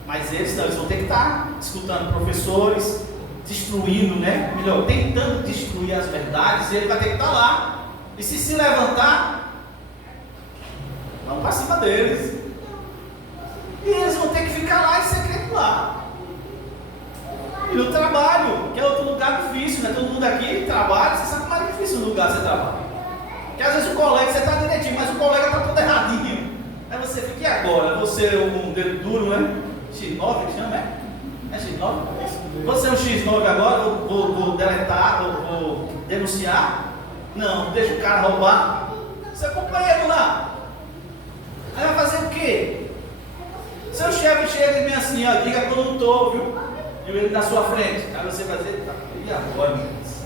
Mas eles não, eles vão ter que estar escutando professores, destruindo, né? Melhor, tentando destruir as verdades. E ele vai ter que estar lá. E se levantar, vamos para cima deles. E eles vão ter que ficar lá em secreto lá. E no trabalho, que é outro lugar difícil, né? Todo mundo aqui trabalha, você sabe como é difícil o lugar que você trabalha. Porque às vezes o colega, você está direitinho, mas o colega está todo erradinho. Aí você fica, e agora? Você é um dedo duro, né? X9 que chama, é? É X9? Você é um X9 agora, vou deletar, vou denunciar? Não, deixa o cara roubar. Seu companheiro lá. Aí vai fazer o quê? Seu chefe chega e vem assim, ó, diga que eu não estou, viu? E ele na sua frente. Aí você vai dizer, tá, e agora, meu Deus?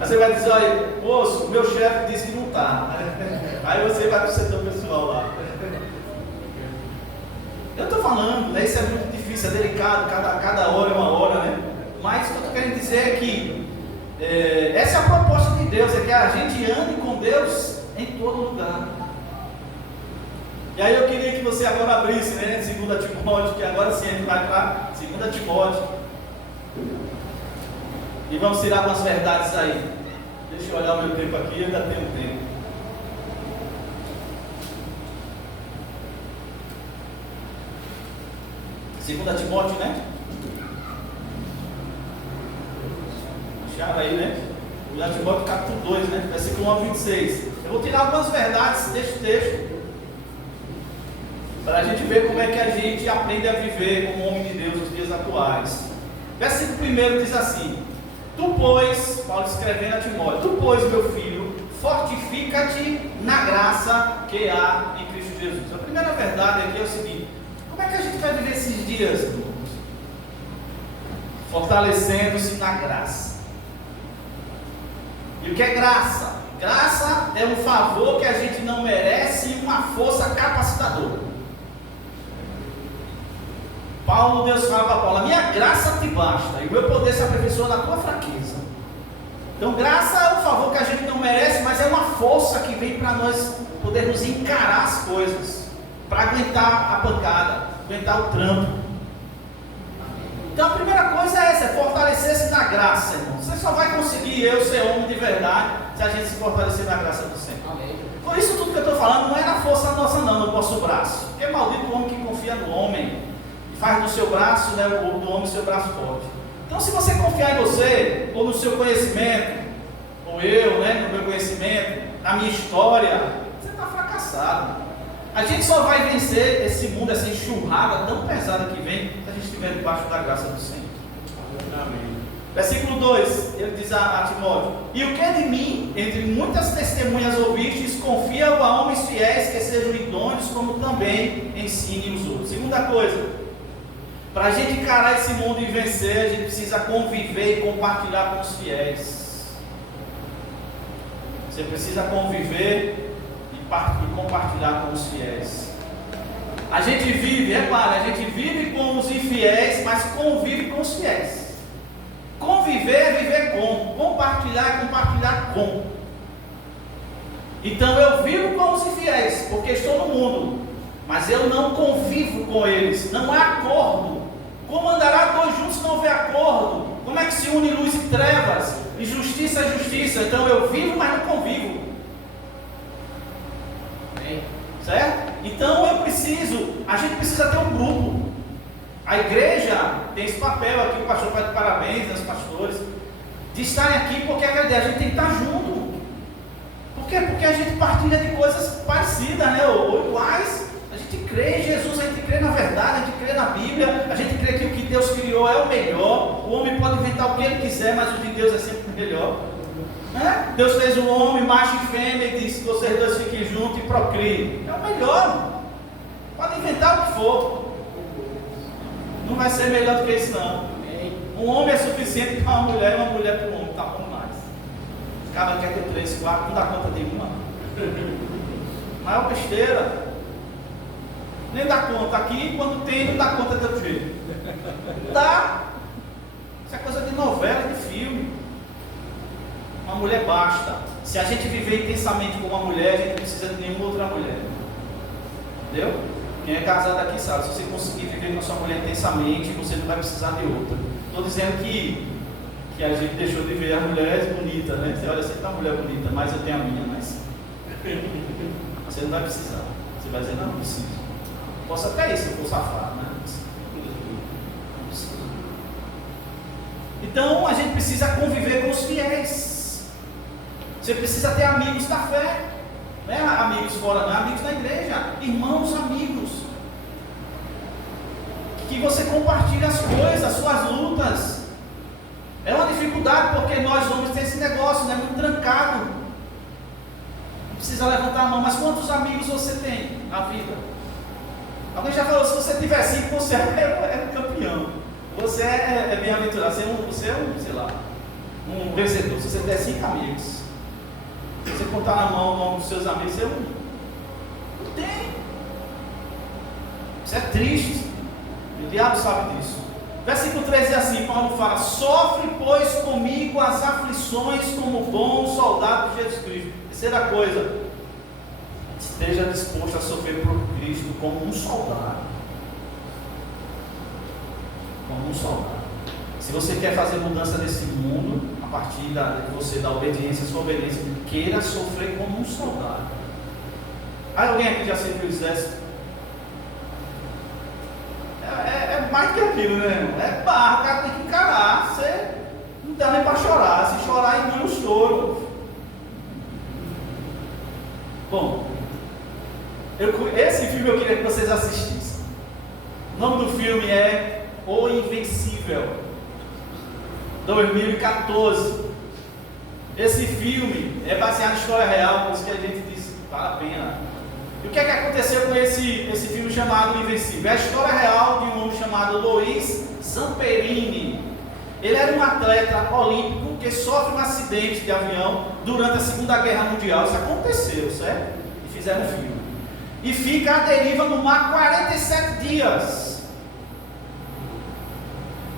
Aí você vai dizer, olha, moço, meu chefe disse que não está. Aí você vai para o setor pessoal lá. Eu estou falando, né? Isso é muito difícil, é delicado, cada hora é uma hora, né? Mas o que eu estou querendo dizer é que essa é a proposta de Deus, é que a gente ande com Deus em todo lugar. E aí eu queria que você agora abrisse, né? 2 Timóteo, que agora sim a gente vai para 2 Timóteo. E vamos tirar algumas verdades aí. Deixa eu olhar o meu tempo aqui, eu ainda tenho tempo. Segunda Timóteo, né? Acharam aí, né? 2 Timóteo capítulo 2, né? Versículo 1 ao 26. Eu vou tirar algumas verdades deste texto, para a gente ver como é que a gente aprende a viver como homem de Deus nos dias atuais. Versículo 1 diz assim: Tu, pois, Paulo escrevendo a Timóteo, tu, pois, meu filho, fortifica-te na graça que há em Cristo Jesus. A primeira verdade aqui é o seguinte: como é que a gente vai viver esses dias, irmãos? Fortalecendo-se na graça. E o que é graça? Graça é um favor que a gente não merece e uma força capacitadora. Paulo, Deus fala para Paulo: a minha graça te basta, e o meu poder se aperfeiçoa na tua fraqueza. Então graça é um favor que a gente não merece, mas é uma força que vem para nós podermos encarar as coisas, para aguentar a pancada, aguentar o trampo. Então a primeira coisa é essa, é fortalecer-se na graça, irmão. Você só vai conseguir ser homem de verdade se a gente se fortalecer na graça do Senhor. Amém. Por isso tudo que eu estou falando não é na força nossa não, no nosso braço. Porque é maldito o homem que confia no homem, faz do seu braço, né, do homem, o seu braço forte. Então se você confiar em você, ou no seu conhecimento, ou eu, né, no meu conhecimento, na minha história, você está fracassado. A gente só vai vencer esse mundo, essa enxurrada tão pesada que vem, se a gente estiver debaixo da graça do Senhor. Amém. Versículo 2, ele diz a Timóteo: E o que de mim, entre muitas testemunhas ouvistes, confia a homens fiéis que sejam idôneos, como também ensinem os outros. Segunda coisa, para a gente encarar esse mundo e vencer, a gente precisa conviver e compartilhar com os fiéis. Você precisa conviver e compartilhar com os fiéis. A gente vive, repare, a gente vive com os infiéis, mas convive com os fiéis. Conviver é viver com, compartilhar é compartilhar com. Então eu vivo com os infiéis, porque estou no mundo, mas eu não convivo com eles, não há acordo. Como andará dois juntos se não houver acordo? Como é que se une luz e trevas? E justiça é justiça. Então eu vivo, mas não convivo. Certo? Então a gente precisa ter um grupo. A igreja tem esse papel aqui, o pastor faz parabéns aos pastores, de estarem aqui, porque a gente tem que estar junto. Por quê? Porque a gente partilha de coisas parecidas, né? Ou iguais. A gente crê em Jesus, a gente crê na verdade, a gente crê na Bíblia, a gente crê que o que Deus criou é o melhor. O homem pode inventar o que ele quiser, mas o de Deus é sempre o melhor. Né? Deus fez o homem, macho e fêmea, e disse: vocês dois fiquem juntos e procriem. É o melhor. Pode inventar o que for. Não vai ser melhor do que isso, não. Um homem é suficiente para uma mulher, e uma mulher para um homem, tá bom mais. O cara quer ter 3, 4, não dá conta de uma. Maior besteira. Nem dá conta. Aqui, quando tem, não dá conta de outro jeito. Não dá. Isso é coisa de novela, de filme. Uma mulher basta. Se a gente viver intensamente com uma mulher, a gente não precisa de nenhuma outra mulher. Entendeu? Quem é casado aqui sabe, se você conseguir viver com a sua mulher intensamente, você não vai precisar de outra. Estou dizendo que a gente deixou de ver as mulheres bonitas, né? Você olha, você está uma mulher bonita, mas eu tenho a minha, mas você não vai precisar. Você vai dizer: não preciso. Posso até isso, se eu for safado, né? Não preciso. Então a gente precisa conviver com os fiéis. Você precisa ter amigos da fé. Não é amigos fora, não é amigos da igreja, irmãos, amigos, que você compartilha as coisas, as suas lutas. É uma dificuldade, porque nós homens temos esse negócio, né? Muito trancado. Não precisa levantar a mão, mas quantos amigos você tem na vida? Alguém já falou: se você tiver 5, você é campeão, você é bem-aventurado, você é um, sei lá, um vencedor. Se você tiver 5 amigos, se você contar na mão o nome dos seus amigos, você não tem. Isso é triste. O diabo sabe disso. Versículo 13 é assim: Paulo fala: sofre, pois, comigo as aflições como bom soldado de Jesus Cristo. Terceira coisa, esteja disposto a sofrer por Cristo como um soldado. Como um soldado. Se você quer fazer mudança nesse mundo, a partir de você da obediência, sua obediência, queira sofrer como um soldado. Aí alguém aqui já serviu o exército? É mais que aquilo, né, irmão? É barra, o cara tem que encarar. Você não dá nem para chorar. Se chorar, engole o choro. Bom, esse filme eu queria que vocês assistissem. O nome do filme é O Invencível, 2014. Esse filme é baseado em história real, por isso que a gente diz: vale a pena. E o que é que aconteceu com esse filme chamado Invencível? É a história real de um homem chamado Luiz Zamperini. Ele era um atleta olímpico que sofre um acidente de avião durante a Segunda Guerra Mundial. Isso aconteceu, certo? E fizeram um filme. E fica à deriva no mar 47 dias.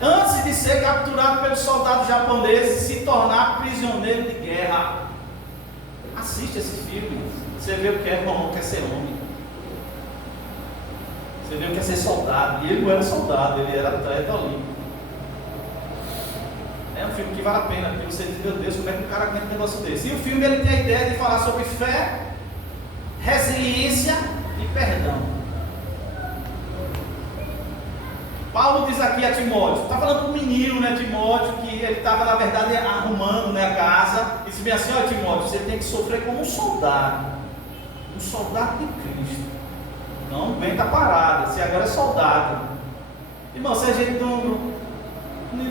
Antes de ser capturado pelos soldados japoneses e se tornar prisioneiro de guerra. Assiste esse filme. Você vê o que é bom, o que é ser homem. Você vê o que é ser soldado. E ele não era soldado, ele era atleta olímpico. É um filme que vale a pena, porque você diz: meu Deus, como é que o cara aguenta um negócio desse? E o filme ele tem a ideia de falar sobre fé, resiliência e perdão. Paulo diz aqui a Timóteo, está falando com um menino, né, Timóteo, que ele estava na verdade arrumando, né, a casa, e disse bem assim: ó, Timóteo, você tem que sofrer como um soldado de Cristo. Não aguenta parada, você agora é soldado. Irmão, se a gente não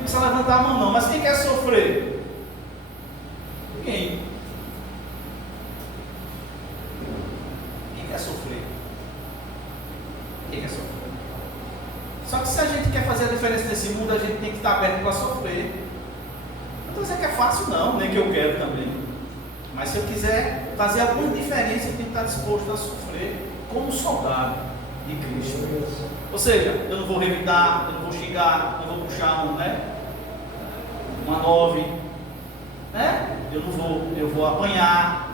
precisa levantar a mão não, mas quem quer sofrer? Ninguém. Quem quer sofrer? Quem quer sofrer? Só que se a gente quer fazer a diferença nesse mundo, a gente tem que estar aberto para sofrer. Não estou dizendo que é fácil não, nem que eu quero também. Mas se eu quiser fazer alguma diferença, eu tenho que estar disposto a sofrer como soldado. de Cristo. Ou seja, eu não vou revidar, eu não vou xingar, eu não vou puxar uma 9, né? Eu vou apanhar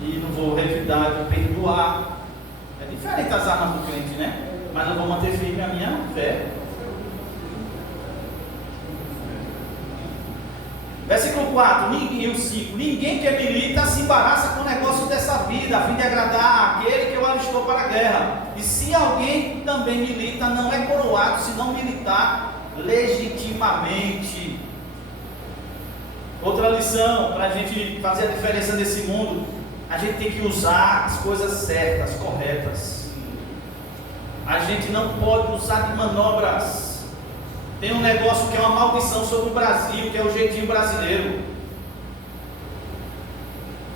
e não vou revidar, eu vou perdoar. É diferente as armas do crente, né? Mas eu vou manter firme a minha fé. Versículo 4, e o 5: ninguém que milita se embaraça com o negócio dessa vida, a fim de agradar aquele que o alistou para a guerra. E se alguém também milita, não é coroado, se não militar legitimamente. Outra lição, para a gente fazer a diferença nesse mundo, a gente tem que usar as coisas certas, corretas. A gente não pode usar de manobras. Tem um negócio que é uma maldição sobre o Brasil, que é o jeitinho brasileiro.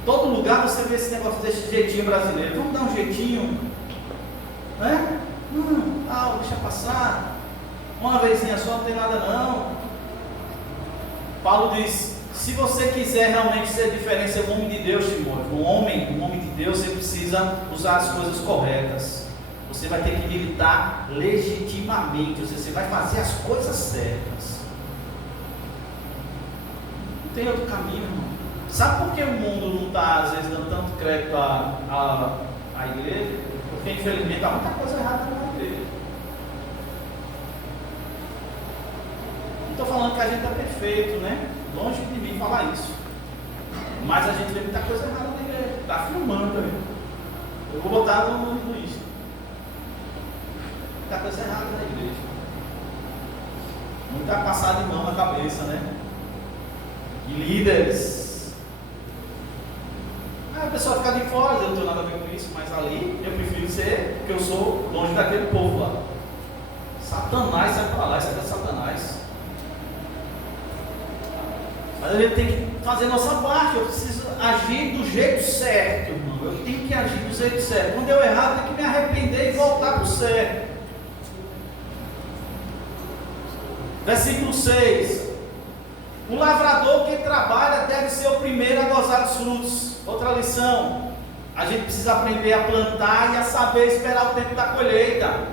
Todo lugar você vê esse negócio desse jeitinho brasileiro. Vamos dar um jeitinho, né? Deixa passar. Uma vezinha só, não tem nada não. Paulo diz: se você quiser realmente ser diferente, ser um homem de Deus, Timóteo, um homem de Deus, você precisa usar as coisas corretas. Você vai ter que militar legitimamente, ou seja, você vai fazer as coisas certas. Não tem outro caminho, irmão. Sabe por que o mundo não está, às vezes, dando tanto crédito à igreja? Porque, infelizmente, há muita coisa errada na igreja. Não estou falando que a gente é perfeito, né? Longe de mim falar isso. Mas a gente vê muita coisa errada na igreja. Está filmando aí. Eu vou botar no Insta. Muita coisa errada na igreja. Muita passada de mão na cabeça, né? E líderes. A pessoa fica de fora, eu não tenho nada a ver com isso, mas ali eu prefiro ser, porque eu sou longe daquele povo lá. Satanás sai para lá, isso é Satanás. Mas a gente tem que fazer a nossa parte. Eu preciso agir do jeito certo, irmão. Eu tenho que agir do jeito certo. Quando eu errar, eu tenho que me arrepender e voltar para o certo. Versículo 6: o lavrador que trabalha deve ser o primeiro a gozar dos frutos. Outra lição: a gente precisa aprender a plantar e a saber esperar o tempo da colheita.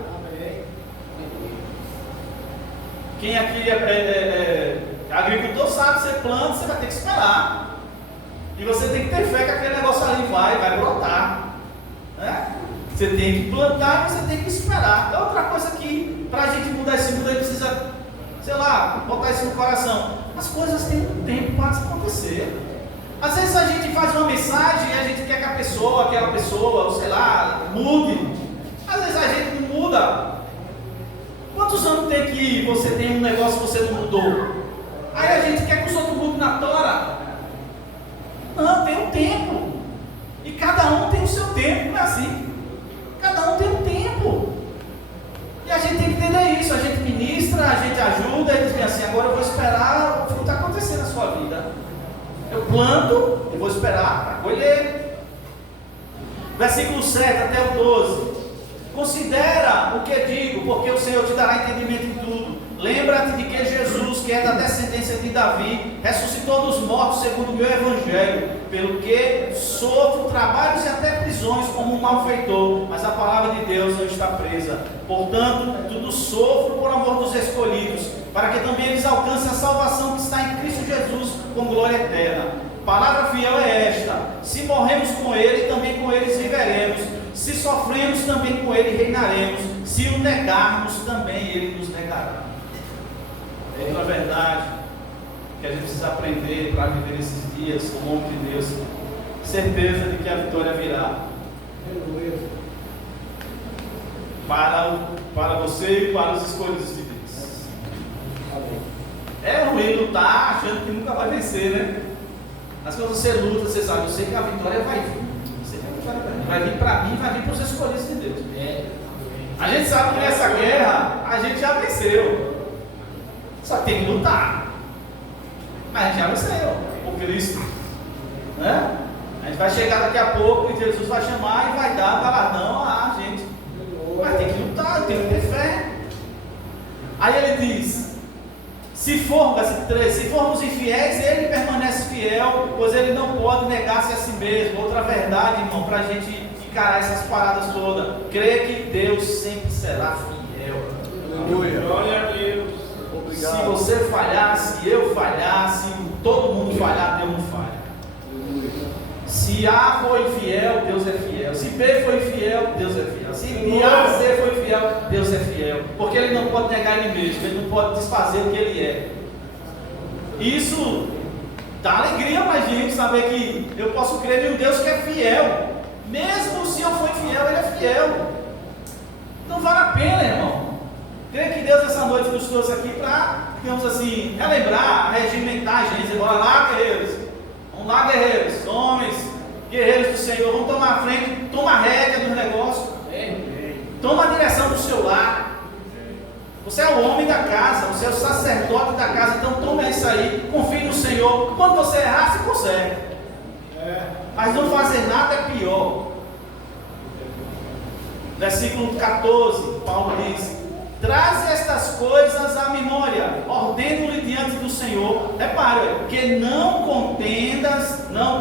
Quem aqui é agricultor sabe, você planta, você vai ter que esperar. E você tem que ter fé que aquele negócio ali vai brotar, né? Você tem que plantar e você tem que esperar. É outra coisa que, para a gente mudar esse mundo, a gente precisa, sei lá, botar isso no coração. As coisas têm um tempo para acontecer. Às vezes a gente faz uma mensagem e a gente quer que aquela pessoa, ou sei lá, mude. Às vezes a gente não muda. Quantos anos tem que você tem um negócio que você não mudou? Aí a gente quer que os outros mudem na tora. Não, tem um tempo. E cada um tem o seu tempo, não é assim? Cada um tem um tempo. E a gente tem que entender isso. A gente ministra, a gente ajuda, e diz assim: agora eu vou esperar o que está acontecendo na sua vida. Eu planto e vou esperar para colher. Versículo 7 até o 12. Considera o que digo, porque o Senhor te dará entendimento em tudo. Lembra-te de que Jesus, que é da descendência de Davi, ressuscitou dos mortos segundo o meu evangelho, pelo que sofro trabalhos e até prisões como um malfeitor, mas a palavra de Deus não está presa. Portanto, tudo sofro por amor dos escolhidos, para que também eles alcancem a salvação que está em Cristo Jesus com glória eterna. Palavra fiel é esta: se morremos com Ele, também com eles viveremos. Se sofremos, também com Ele reinaremos. Se o negarmos, também Ele nos negará. Outra verdade que a gente precisa aprender para viver esses dias como homem de Deus: certeza de que a vitória virá. Para você e para os escolhidos de Deus. É ruim lutar achando que nunca vai vencer, né? Mas quando você luta, você sabe: eu sei que a vitória vai vir. Vai vir para mim, vai vir para os escolhidos de Deus. A gente sabe que nessa guerra a gente já venceu. Só tem que lutar. Mas a gente já venceu por Cristo, né? A gente vai chegar daqui a pouco e Jesus vai chamar e vai dar galardão a gente. Mas tem que lutar, tem que ter fé. Aí ele diz: versículo 13: se formos infiéis, ele permanece fiel, pois ele não pode negar-se a si mesmo. Outra verdade, irmão, para a gente ficará essas paradas todas. Crê que Deus sempre será fiel. Aleluia. Glória a Deus. Obrigado. Se você falhar, se eu falhar, se todo mundo falhar, Deus não falha. Se A foi fiel, Deus é fiel. Se B foi fiel, Deus é fiel. Se A, C foi fiel, Deus é fiel. Porque Ele não pode negar Ele mesmo, Ele não pode desfazer o que Ele é. Isso dá alegria para a gente saber que eu posso crer em um Deus que é fiel. Mesmo se eu for fiel, Ele é fiel. Então vale a pena, irmão. Creio que Deus essa noite nos trouxe aqui para, digamos assim, relembrar, regimentar a gente. Bora lá, guerreiros. Vamos lá, guerreiros, homens, guerreiros do Senhor. Vamos tomar a frente, toma a rédea dos negócios. Toma a direção do seu lar. Você é o homem da casa, você é o sacerdote da casa. Então toma isso aí, confie no Senhor. Quando você errar, você consegue. Mas não fazer nada é pior. Versículo 14, Paulo diz: traze estas coisas à memória, ordeno-lhe diante do Senhor. Repare, que não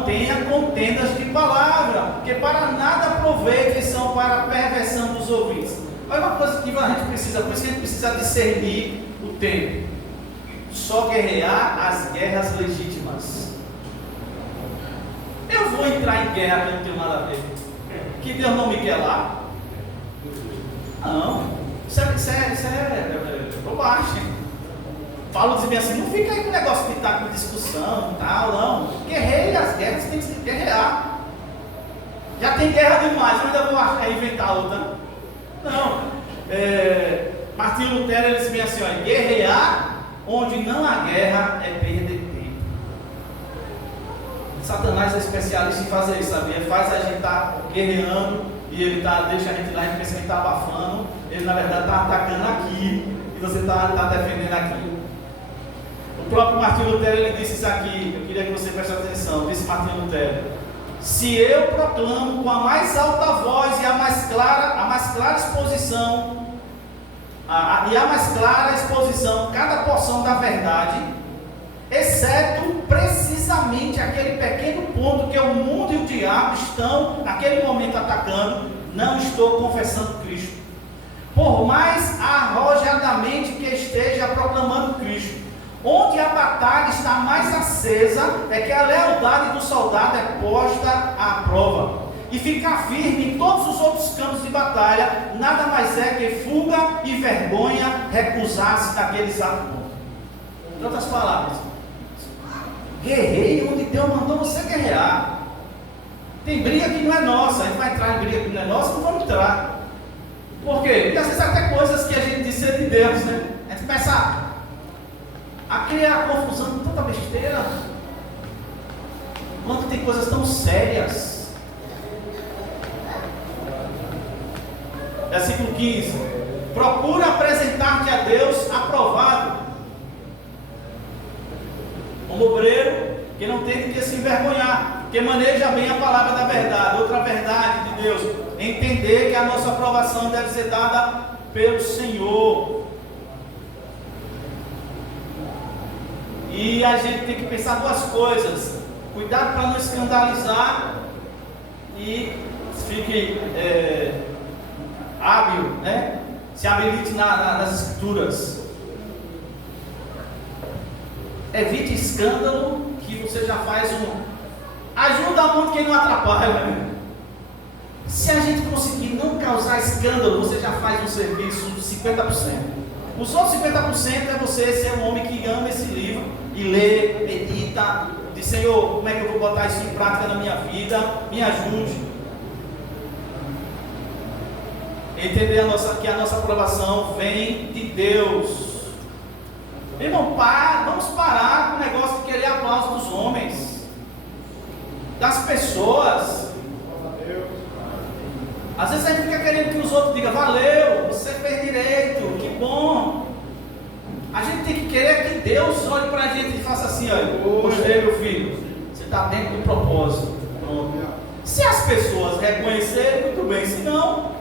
tenha contendas de palavra, que para nada aproveitem, são para a perversão dos ouvintes. Olha uma coisa que a gente precisa, por isso que a gente precisa discernir o tempo. Só guerrear as guerras legítimas. Eu vou entrar em guerra que eu não tenho nada a ver. Que Deus não me quer lá. Não. Isso é bobagem. Paulo dizia assim: não fica aí com o negócio de estar com discussão e tal, não. Guerreie as guerras, tem que guerrear. Já tem guerra demais, eu ainda vou inventar outra. Não. Martinho Lutero, ele dizia assim: ó, guerrear onde não há guerra é perder tempo. Satanás é especialista em fazer isso, sabia? Faz a gente estar guerreando e ele deixa a gente lá, a gente pensa que ele está abafando. Ele na verdade está atacando aqui e você está defendendo aqui. O próprio Martinho Lutero, ele disse isso aqui, eu queria que você prestasse atenção. Disse Martinho Lutero: se eu proclamo com a mais alta voz e a mais clara exposição, cada porção da verdade, exceto precisamente aquele pequeno ponto que o mundo e o diabo estão naquele momento atacando, não estou confessando Cristo. Por mais arrojadamente que esteja proclamando Cristo, onde a batalha está mais acesa, é que a lealdade do soldado é posta à prova. E ficar firme em todos os outros campos de batalha, nada mais é que fuga e vergonha recusar-se daquele exato ponto. Em outras palavras, guerreie onde Deus mandou você guerrear. Tem briga que não é nossa, a gente vai entrar em briga que não é nossa, não vamos entrar. Por quê? Porque às vezes até coisas que a gente diz ser de Deus, né? A gente começa a criar confusão com tanta besteira, quando tem coisas tão sérias. Versículo 15: procura apresentar-te a Deus aprovado, como obreiro que não tem de que se envergonhar, que maneja bem a palavra da verdade. Outra verdade de Deus: entender que a nossa aprovação deve ser dada pelo Senhor. E a gente tem que pensar duas coisas: cuidado para não escandalizar e fique hábil, né? Se habilite nas escrituras. Evite escândalo, que você já faz ajuda muito quem não atrapalha. Se a gente conseguir não causar escândalo, você já faz um serviço de 50%. Os outros 50% é você ser um homem que ama esse livro e lê, medita, diz: Senhor, como é que eu vou botar isso em prática na minha vida? Me ajude. Entender que a nossa aprovação vem de Deus. Irmão, vamos parar com o negócio de querer aplauso dos homens, das pessoas. Às vezes a gente fica querendo que os outros digam: valeu, você fez direito, que bom. A gente tem que querer que Deus olhe para a gente e faça assim: olha, gostei, meu filho, você está dentro do propósito. Pronto. Se as pessoas reconhecerem, muito bem, se não,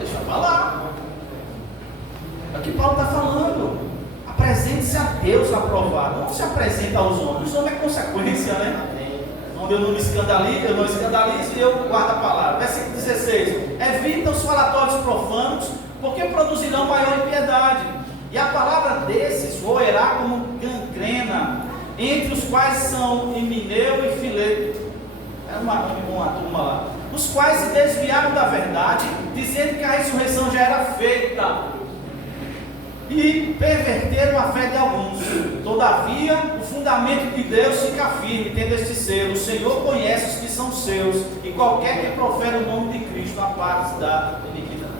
deixa eu falar. É o que Paulo está falando. Apresente-se a Deus aprovado. Não se apresenta aos homens. Os homens é consequência, né? onde eu não escandalizo e eu guardo a palavra. Versículo 16: evita os falatórios profanos, porque produzirão maior impiedade, e a palavra desses roerá como gangrena, entre os quais são Himeneu e Fileto. É uma turma lá, os quais se desviaram da verdade, dizendo que a ressurreição já era feita, e perverteram a fé de alguns. Todavia, o fundamento de Deus fica firme, tendo este selo: o Senhor conhece os que são seus, e qualquer que profere o nome de Cristo, a paz da iniquidade.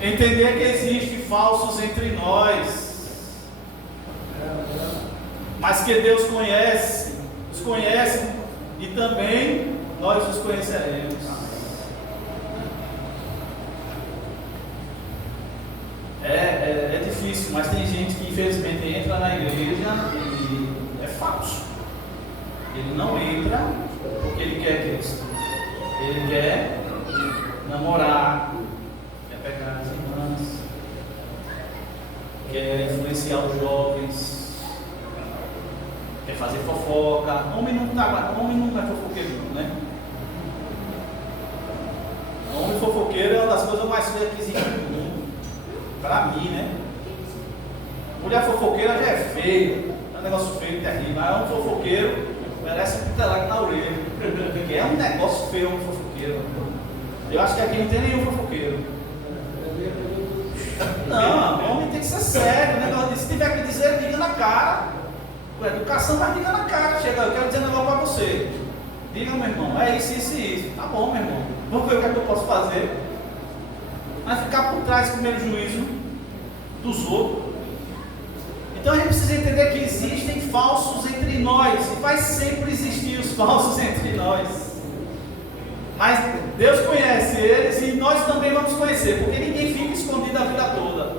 Entender que existem falsos entre nós, mas que Deus conhece, os conhece, e também nós os conheceremos. É difícil, mas tem gente que infelizmente entra na igreja e é falso. Ele não entra porque ele quer Cristo. Ele quer namorar, quer pegar as irmãs, quer influenciar os jovens, quer fazer fofoca. Homem não é fofoqueiro, né? Homem fofoqueiro é uma das coisas mais feias que existe no mundo. Para mim, né? Mulher fofoqueira já é feia, é um negócio feio, terrível. Mas é um fofoqueiro, merece um pitelaco na orelha. Porque é um negócio feio, um fofoqueiro. Eu acho que aqui não tem nenhum fofoqueiro. Não, homem tem que ser sério. Negócio de, se tiver que dizer, diga na cara. Com educação, mas diga na cara. Chega, eu quero dizer um negócio para você. Diga, meu irmão, é isso, isso e isso. Tá bom, meu irmão. Vamos ver o que é que eu posso fazer. Mas ficar por trás com o meu juízo dos outros. Então a gente precisa entender que existem falsos entre nós, e vai sempre existir os falsos entre nós. Mas Deus conhece eles e nós também vamos conhecer, porque ninguém fica escondido a vida toda.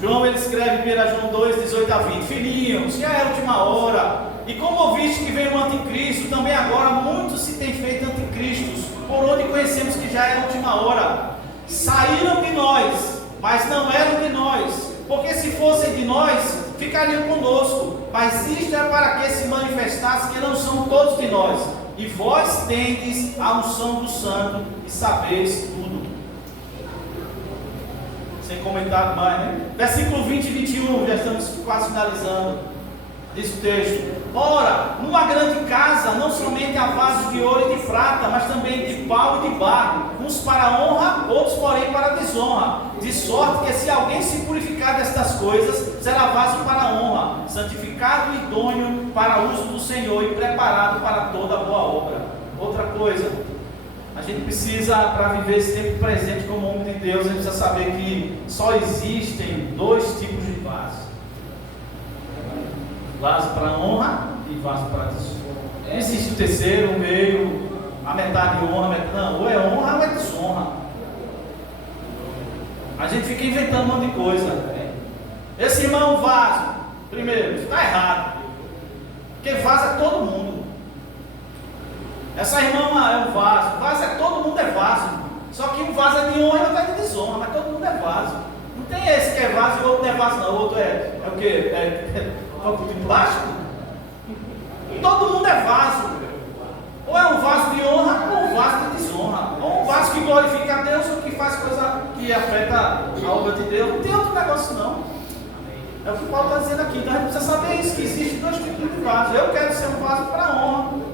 João, ele escreve em 1 João 2, 18 a 20: filhinhos, já é a última hora, e como ouviste que veio o anticristo, também agora muitos se têm feito anticristos, por onde conhecemos que já é a última hora. Saíram de nós, mas não eram de nós, porque se fossem de nós, ficariam conosco. Mas isto é para que se manifestasse que não são todos de nós. E vós tendes a unção do Santo e sabeis tudo. Sem comentário mais, né? Versículo 20 e 21, já estamos quase finalizando. Diz o texto: ora, numa grande casa, não somente há vasos de ouro e de prata, mas também de pau e de barro, uns para honra, outros porém para desonra. De sorte que se alguém se purificar destas coisas, será vaso para honra, santificado e idôneo para uso do Senhor e preparado para toda boa obra. Outra coisa, a gente precisa, para viver esse tempo presente como homem de Deus, a gente precisa saber que só existem dois tipos de vasos: vaso para honra e vaso para desonra. Existe o terceiro, o meio, a metade de honra, não, ou é honra ou é desonra. A gente fica inventando um monte de coisa. Esse irmão vaso, primeiro, está errado, porque vaso é todo mundo. Essa irmã é um vaso é todo mundo, é vaso. Só que um vaso é de honra e outro é de desonra, mas todo mundo é vaso. Não tem esse que é vaso e o outro não é vaso, não. O outro é o quê? Copo de plástico? Todo mundo é vaso. Ou é um vaso de honra ou um vaso de desonra. Ou um vaso que glorifica a Deus ou que faz coisa que afeta a obra de Deus. Não tem outro negócio, não. É o que Paulo está dizendo aqui. Então a gente precisa saber isso, que existem dois tipos de vasos. Eu quero ser um vaso para honra.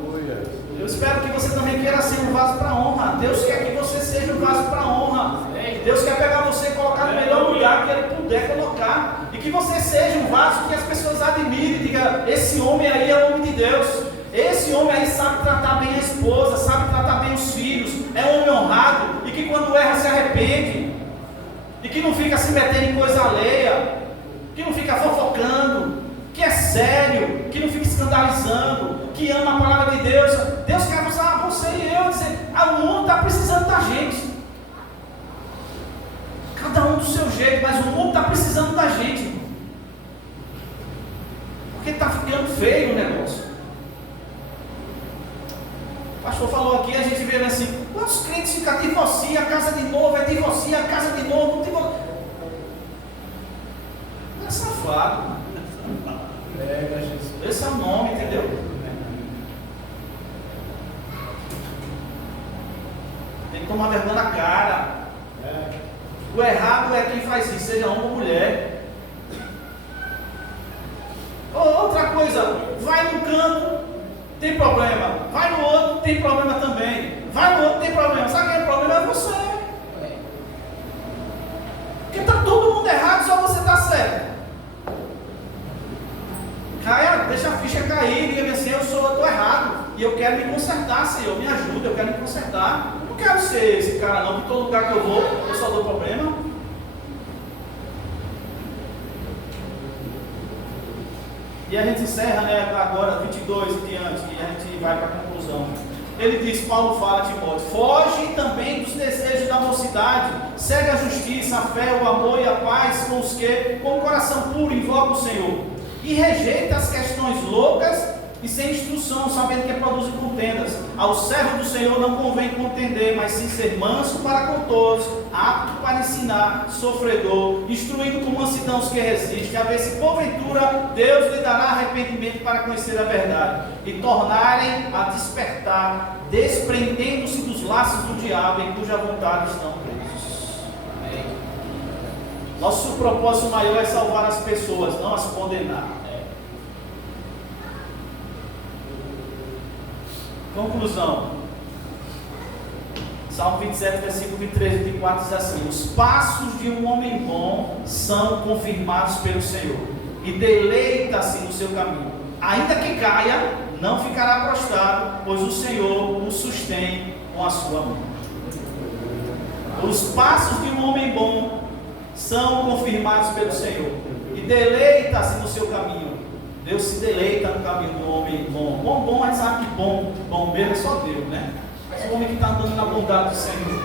Eu espero que você também queira ser um vaso para honra. Deus quer que você seja um vaso para honra. Deus quer pegar você e colocar no melhor lugar que Ele puder colocar. E que você seja um vaso que as pessoas admirem e digam: esse homem aí é o homem de Deus. Esse homem aí sabe tratar bem a esposa, sabe tratar bem os filhos. É um homem honrado e que quando erra se arrepende. E que não fica se metendo em coisa alheia. Que não fica fofocando. Que é sério. Que não fica escandalizando. Que ama a palavra de Deus. Deus quer usar você e eu dizer: o mundo está precisando da gente. Cada um do seu jeito, mas o mundo está precisando da gente. Porque está ficando feio o negócio. O pastor falou aqui, a gente vê assim: quantos crentes ficam divorcia, a casa de novo, é divorcia, a casa de novo, divorcia. É safado. Esse é o nome, entendeu? tomar vergonha na cara. O errado é quem faz isso, seja homem ou mulher. Outra coisa, vai num canto, tem problema. Vai no outro, tem problema também. Vai no outro, tem problema. Sabe quem é o problema? É você. Porque está todo mundo errado, só você está certo. Caia, deixa a ficha cair, diga assim, eu estou errado. E eu quero me consertar, Senhor, me ajuda, eu quero me consertar. Não quero ser esse cara não, que todo lugar que eu vou, eu só dou problema. E a gente encerra, né, agora 22 e diante, e a gente vai para a conclusão. Ele diz, Paulo fala a Timóteo, foge também dos desejos da mocidade, segue a justiça, a fé, o amor e a paz com os que, com o coração puro, invocam o Senhor. E rejeita as questões loucas e sem instrução, sabendo que produzem contendas. Ao servo do Senhor não convém contender, mas sim ser manso para com todos, apto para ensinar, sofredor, instruindo com mansidão os que resistem, a ver se porventura Deus lhe dará arrependimento para conhecer a verdade, e tornarem a despertar, desprendendo-se dos laços do diabo, em cuja vontade estão presos. Amém. Nosso propósito maior é salvar as pessoas, não as condenar. Conclusão. Salmo 27, versículo 23 e 24 diz assim: os passos de um homem bom são confirmados pelo Senhor, e deleita-se no seu caminho. Ainda que caia, não ficará prostrado, pois o Senhor o sustém com a sua mão. Os passos de um homem bom são confirmados pelo Senhor, e deleita-se no seu caminho. Deus se deleita no caminho do homem bom. Bom, a gente sabe que bom mesmo é só Deus, né? Mas o homem que está andando na bondade do Senhor,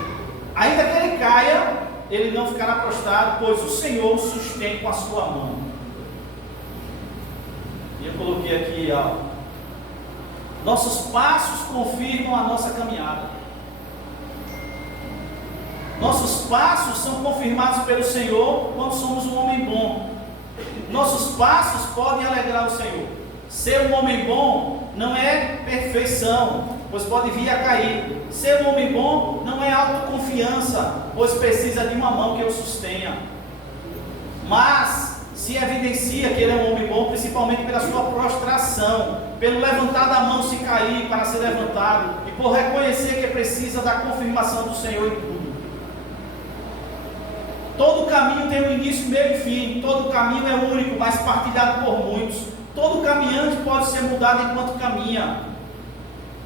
ainda que ele caia, ele não ficará prostrado, pois o Senhor o sustém com a sua mão. E eu coloquei aqui, ó, nossos passos confirmam a nossa caminhada. Nossos passos são confirmados pelo Senhor quando somos um homem bom. Nossos passos podem alegrar o Senhor. Ser um homem bom não é perfeição, pois pode vir a cair. Ser um homem bom não é autoconfiança, pois precisa de uma mão que o sustenha. Mas se evidencia que ele é um homem bom, principalmente pela sua prostração, pelo levantar da mão se cair para ser levantado, e por reconhecer que precisa da confirmação do Senhor em tudo. Todo caminho tem um início, meio e fim. Todo caminho é único, mas partilhado por muitos. Todo caminhante pode ser mudado enquanto caminha.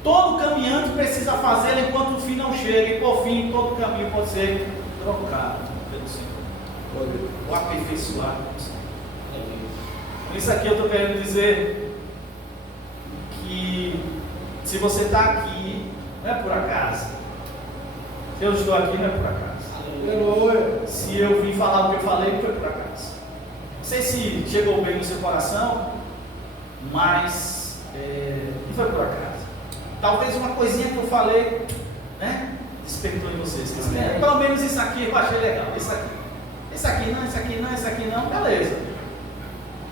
Todo caminhante precisa fazê-lo enquanto o fim não chega. E por fim, todo caminho pode ser trocado pelo Senhor, ou aperfeiçoado pelo Senhor. Por isso aqui eu estou querendo dizer que se você está aqui, não é por acaso. Se eu estou aqui, não é por acaso. Se eu vim falar o que eu falei, não foi por acaso. Não sei se chegou bem no seu coração, mas não foi por acaso. Talvez uma coisinha que eu falei, né, despertou em vocês. Pelo menos isso aqui eu achei legal. Isso aqui não, isso aqui não, isso aqui não, beleza.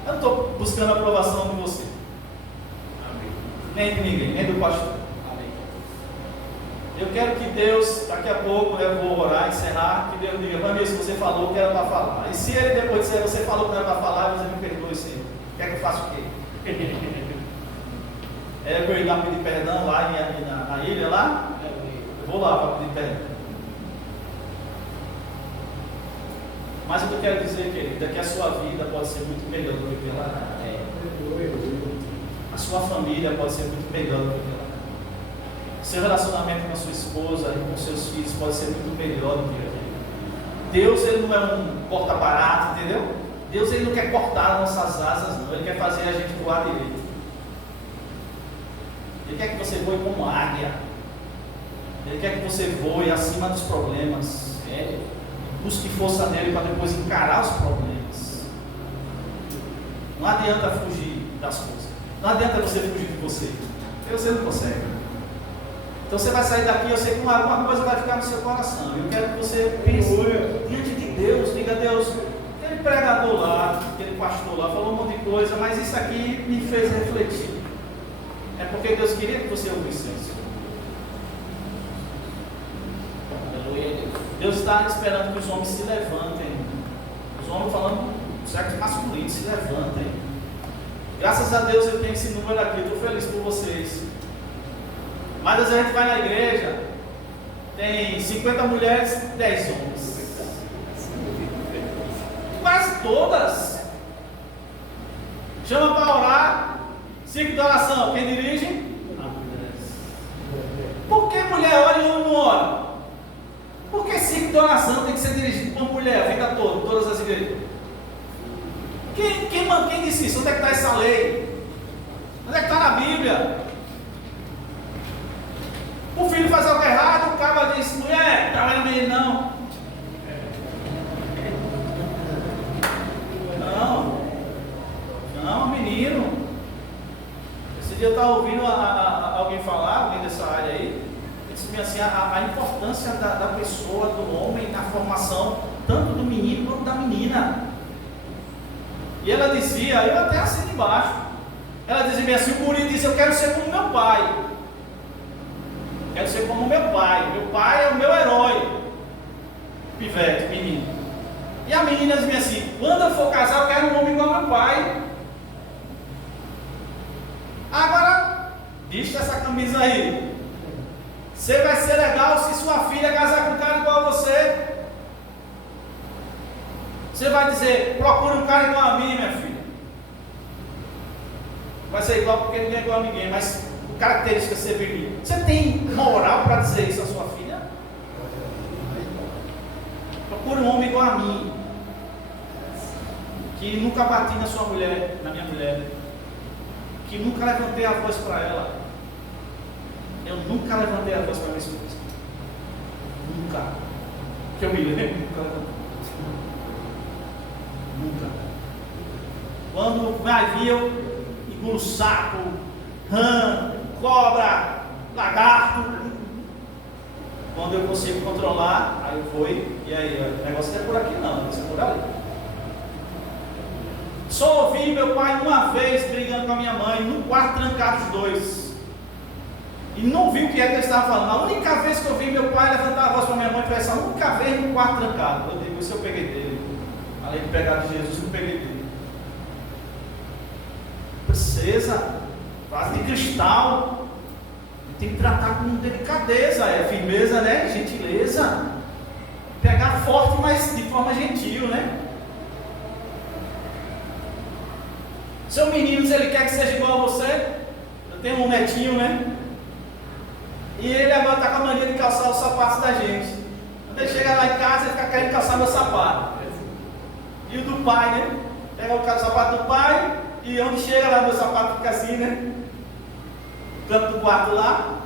Eu não estou buscando a aprovação de você, nem de ninguém, nem do pastor. Eu quero que Deus, daqui a pouco eu vou orar, encerrar, que Deus diga, Ramiro, se você falou, eu quero para falar. E se ele depois disser, você falou que não era para falar, você me perdoe, Senhor. Quer que eu faça o quê? É para eu ir lá pedir perdão lá na ilha lá? Eu vou lá para pedir perdão. Mas o que eu quero dizer, querido, é que a sua vida pode ser muito melhor do que pela cá. A sua família pode ser muito melhor do que pela cá. Seu relacionamento com a sua esposa e com seus filhos pode ser muito melhor do que aquele. Deus, ele não é um corta-barato, entendeu? Deus, ele não quer cortar as nossas asas, não. Ele quer fazer a gente voar direito. Ele quer que você voe como águia. Ele quer que você voe acima dos problemas. Busque força nele para depois encarar os problemas. Não adianta fugir das coisas. Não adianta você fugir de você. Porque você não consegue. Então você vai sair daqui, eu sei que alguma coisa vai ficar no seu coração. Eu quero que você pense diante de Deus, diga a Deus, aquele pregador lá, aquele pastor lá, falou um monte de coisa, mas isso aqui me fez refletir. É porque Deus queria que você ouvisse isso. Deus está esperando que os homens se levantem. Os homens falando do sexo masculino, se levantem. Graças a Deus eu tenho esse número aqui, estou feliz por vocês. Mas às vezes a gente vai na igreja, tem 50 mulheres, 10 homens. Quase todas. Chama para orar, 5 de oração, quem dirige? Por que mulher ora e homem não ora? Por que 5 de oração tem que ser dirigido por mulher a vida toda, em todas as igrejas? Quem disse isso? Onde é que está essa lei? Onde é que está na Bíblia? O filho faz algo errado, o cara diz, mulher, trabalha nele não. Não, menino. Esse dia eu estava ouvindo alguém falar, alguém dessa área aí, disse assim, a importância da pessoa, do homem, na formação, tanto do menino quanto da menina. E ela dizia, eu até assino embaixo, ela dizia assim, o guri disse, eu quero ser como meu pai. Quero ser como meu pai é o meu herói. Pivete, menino. E a menina dizia assim, quando eu for casar, eu quero um homem igual ao meu pai. Agora, vista essa camisa aí. Você vai ser legal se sua filha casar com um cara igual a você. Você vai dizer, procura um cara igual a mim, minha filha. Vai ser igual porque ninguém é igual a ninguém, mas característica ser viril. Você tem moral para dizer isso à sua filha? Procura um homem igual a mim, que nunca bati na sua mulher, na minha mulher, que nunca levantei a voz para ela. Eu nunca levantei a voz para minha esposa. Nunca. Que eu me lembro, nunca levantei. Nunca. Quando vai vir, eu engulo saco, rã, cobra, lagarto. Quando eu consigo controlar, aí eu vou e aí, o negócio não é por aqui não, é por ali. Só ouvi meu pai uma vez brigando com a minha mãe, no quarto trancado os dois. E não vi o que é que ele estava falando. A única vez que eu vi meu pai levantar a voz para minha mãe foi essa única vez no quarto trancado. Eu digo, isso eu peguei dele. Além de pegar de Jesus, eu peguei dele. Princesa, vaso de cristal, tem que tratar com delicadeza, firmeza, né? Gentileza. Pegar forte, mas de forma gentil, né? Seu menino, se ele quer que seja igual a você, eu tenho um netinho, né? E ele agora está com a mania de calçar os sapatos da gente. Quando ele chega lá em casa, ele fica querendo calçar meu sapato. E o do pai, né? Pega o sapato do pai, e onde chega lá, meu sapato fica assim, né? Canto do quarto lá.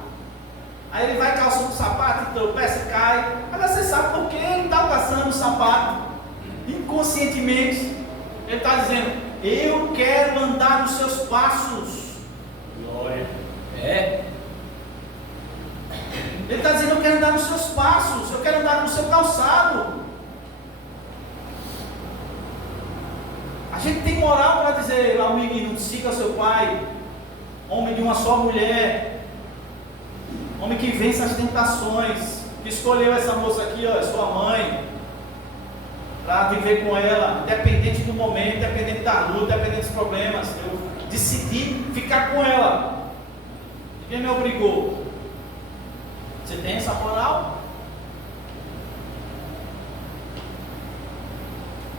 Aí ele vai calçando o sapato, e tropeça e cai. Mas você sabe por que ele está calçando o sapato? Inconscientemente, ele está dizendo, eu quero andar nos seus passos. Glória. Ele está dizendo, eu quero andar nos seus passos, eu quero andar no seu calçado. A gente tem moral para dizer ao menino, siga seu pai, homem de uma só mulher, homem que vence as tentações, que escolheu essa moça aqui, ó, sua mãe, para viver com ela, independente do momento, independente da luta, independente dos problemas. Eu decidi ficar com ela. Ninguém me obrigou. Você tem essa moral?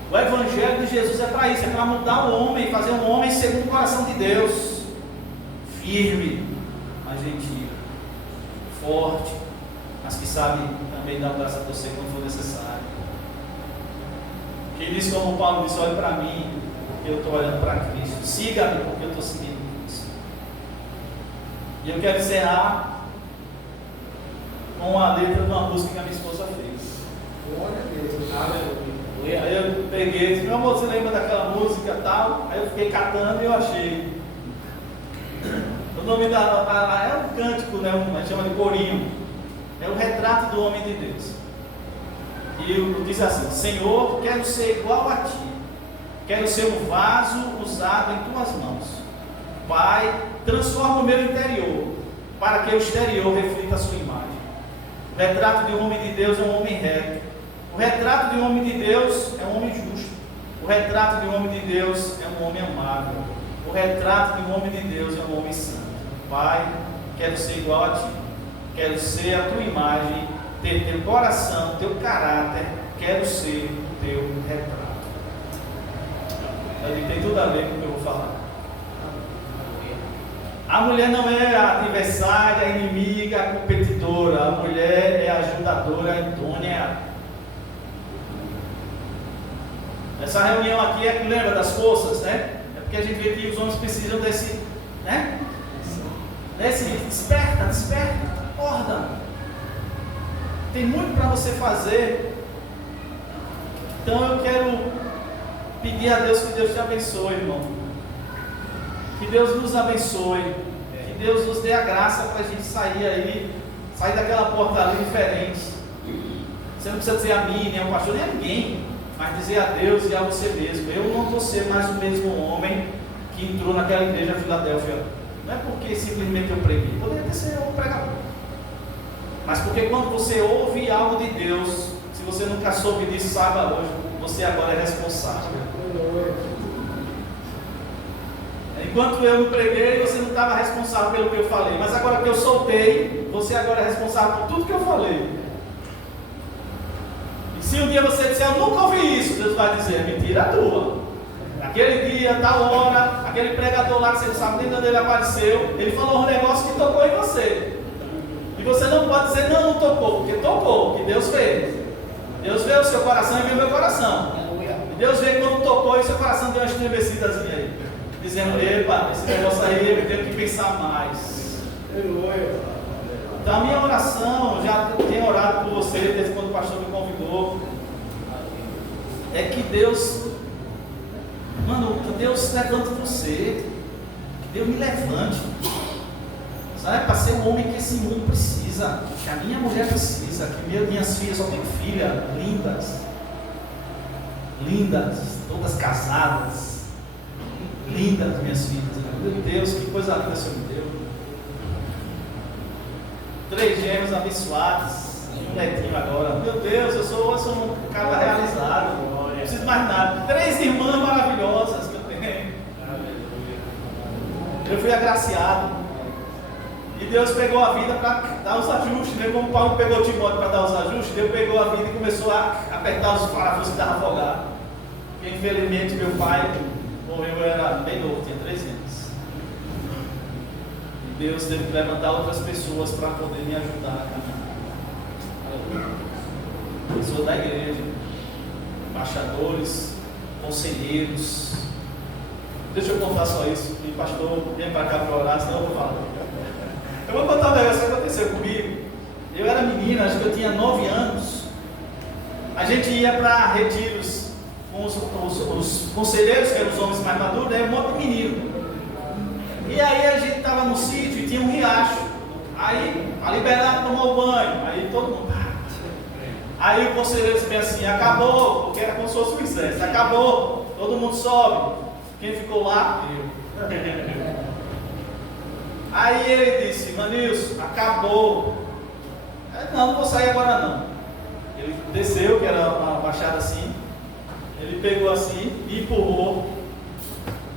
O Evangelho de Jesus é para isso, é para mudar o homem, fazer um homem segundo o coração de Deus, firme, mas gentil, forte, mas que sabe também dar um braço a você quando for necessário. Que diz como Paulo diz, olhe para mim, porque eu estou olhando para Cristo, siga-me porque eu estou seguindo Cristo. E eu quero encerrar com a letra de uma música que a minha esposa fez. Glória a Deus. Aleluia. Aí eu peguei e disse, meu amor, você lembra daquela música e tal? Aí eu fiquei catando e eu achei. O nome é um cântico, né? A gente chama de corinho. É o retrato do homem de Deus. E diz assim, Senhor, quero ser igual a Ti. Quero ser um vaso usado em Tuas mãos. Pai, transforma o meu interior, para que o exterior reflita a Sua imagem. O retrato de um homem de Deus é um homem reto, O retrato de um homem de Deus é um homem justo. O retrato de um homem de Deus é um homem amável. O retrato de um homem de Deus é um homem santo. Pai, quero ser igual a Ti. Quero ser a Tua imagem, ter Teu coração, Teu caráter. Quero ser o Teu retrato. Ele tem tudo a ver com o que eu vou falar. A mulher não é a adversária, a inimiga, a competidora. A mulher é a ajudadora, a idônea. Essa reunião aqui é que lembra das forças, né? É porque a gente vê que os homens precisam desse, né? Desperta, acorda. Tem muito para você fazer. Então eu quero pedir a Deus que Deus te abençoe, irmão. Que Deus nos abençoe. Que Deus nos dê a graça para a gente sair daquela porta ali diferente. Você não precisa dizer a mim, nem ao pastor, nem a ninguém, mas dizer a Deus e a você mesmo: eu não vou ser mais o mesmo homem que entrou naquela igreja Filadélfia. Não é porque simplesmente eu preguei, poderia ter sido um pregador, mas porque quando você ouve algo de Deus, se você nunca soube disso, saiba hoje, você agora é responsável. Enquanto eu não preguei, você não estava responsável pelo que eu falei, mas agora que eu soltei, você agora é responsável por tudo que eu falei. E se um dia você disser: eu nunca ouvi isso, Deus vai dizer: é mentira tua. Naquele dia, tal hora, aquele pregador lá que você não sabe nem de onde ele apareceu, ele falou um negócio que tocou em você. E você não pode dizer: não tocou, porque tocou, que Deus fez. Deus vê o seu coração e vê o meu coração. E Deus vê quando tocou e o seu coração deu uma estremecidazinha aí, dizendo: epa, esse negócio aí eu tenho que pensar mais. Então a minha oração, já tenho orado por você desde quando o pastor me convidou, é que Deus, que Deus levante você, que Deus me levante, sabe, para ser o homem que esse mundo precisa, que a minha mulher precisa, que minhas filhas, só tenho filhas lindas, todas casadas, lindas minhas filhas. Meu Deus, que coisa linda o Senhor me deu. 3 gêmeos abençoados, e um netinho agora. Meu Deus, eu sou um cara realizado, não preciso mais nada. 3 irmãs maravilhosas que eu tenho. Eu fui agraciado, e Deus pegou a vida para dar os ajustes, né? Como Paulo pegou Timóteo para dar os ajustes, Deus pegou a vida e começou a apertar os parafusos que estavam afogados. Porque infelizmente meu pai morreu, eu era bem novo, tinha 13 anos. E Deus teve que levantar outras pessoas para poder me ajudar a caminhar. Pessoas da igreja, embaixadores, conselheiros. Deixa eu contar só isso. E pastor, vem para cá para orar, senão eu vou falar. Eu vou contar um negócio que aconteceu comigo. Eu era menina, acho que eu tinha 9 anos. A gente ia para retiros com os conselheiros, que eram os homens mais maduros, daí um monte de menino. E aí a gente estava no sítio e tinha um riacho. Aí, a liberar tomar o banho. Aí todo mundo. Aí o conselheiro disse assim: acabou, porque era como se fosse um exército. Acabou, todo mundo sobe. Quem ficou lá? Eu. Aí ele disse: Manilson, acabou. Não vou sair agora não. Ele desceu, que era uma baixada assim. Ele pegou assim e empurrou.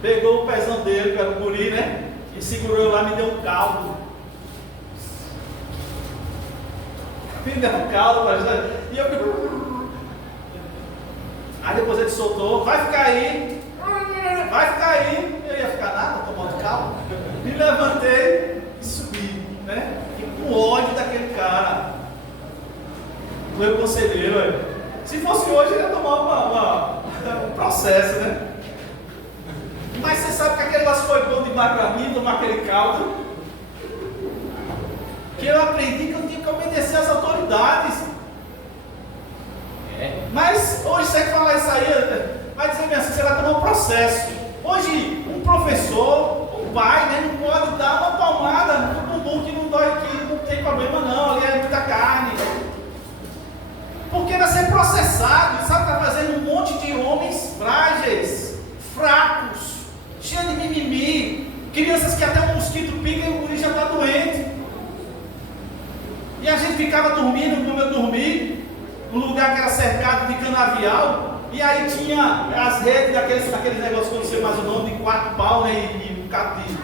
Pegou o pezão dele, que era o guri, né? E segurou eu lá, me deu um caldo. Me deu um caldo, e eu. Aí depois ele soltou: vai ficar aí. Vai ficar aí. Eu ia ficar nada, tomando caldo. Me levantei e subi, né? E com ódio daquele cara, meu conselheiro. Se fosse hoje, ele ia tomar um processo, né? Mas você sabe que aquele negócio foi bom demais para mim, tomar aquele caldo, que eu aprendi que eu tinha que obedecer às autoridades. Mas hoje você falar isso aí, vai dizer assim: você vai tomar um processo. Hoje, um professor, um pai, né, não pode dar uma palmada no bumbum que não dói, que não tem problema não, ali é muita carne. Porque vai ser processado, sabe, está fazendo um monte de homens frágeis, fracos, cheios de mimimi, crianças que até um mosquito pica e o guri já está doente. E a gente ficava dormindo como eu dormi, num lugar que era cercado E aí tinha as redes daqueles negócios que eu não sei mais o nome, de 4 pau, né? E um bocado de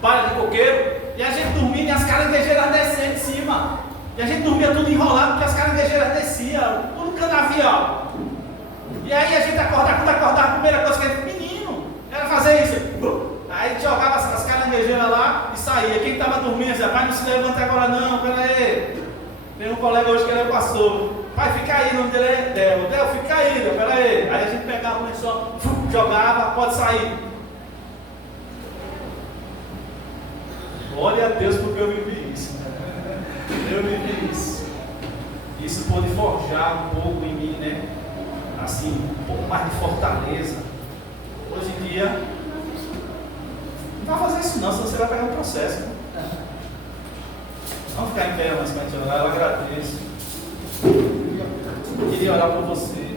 palha de coqueiro. E a gente dormia e as caranguejeiras descendo em cima. E a gente dormia tudo enrolado porque as caranguejeiras desciam, tudo canavial. E aí a gente acordava, a primeira coisa que a gente, menino, era fazer isso. Aí jogava as caranguejeiras lá e saía. Quem estava dormindo dizia, pai, não se levanta agora não, pera aí. Tem um colega hoje que ele é pastor. Pai, fica aí, o nome dele é Del. Del, fica aí, pera aí. Aí a gente pegava o lençol, jogava, pode sair. Glória a Deus porque eu vivi isso. Eu vivi isso. Isso pôde forjar um pouco em mim, né? Assim, um pouco mais de fortaleza. Hoje em dia, não vai fazer isso não, senão você vai pegar um processo. Né? Vamos ficar em pé, mas para a gente orar, eu agradeço. Eu queria orar por você.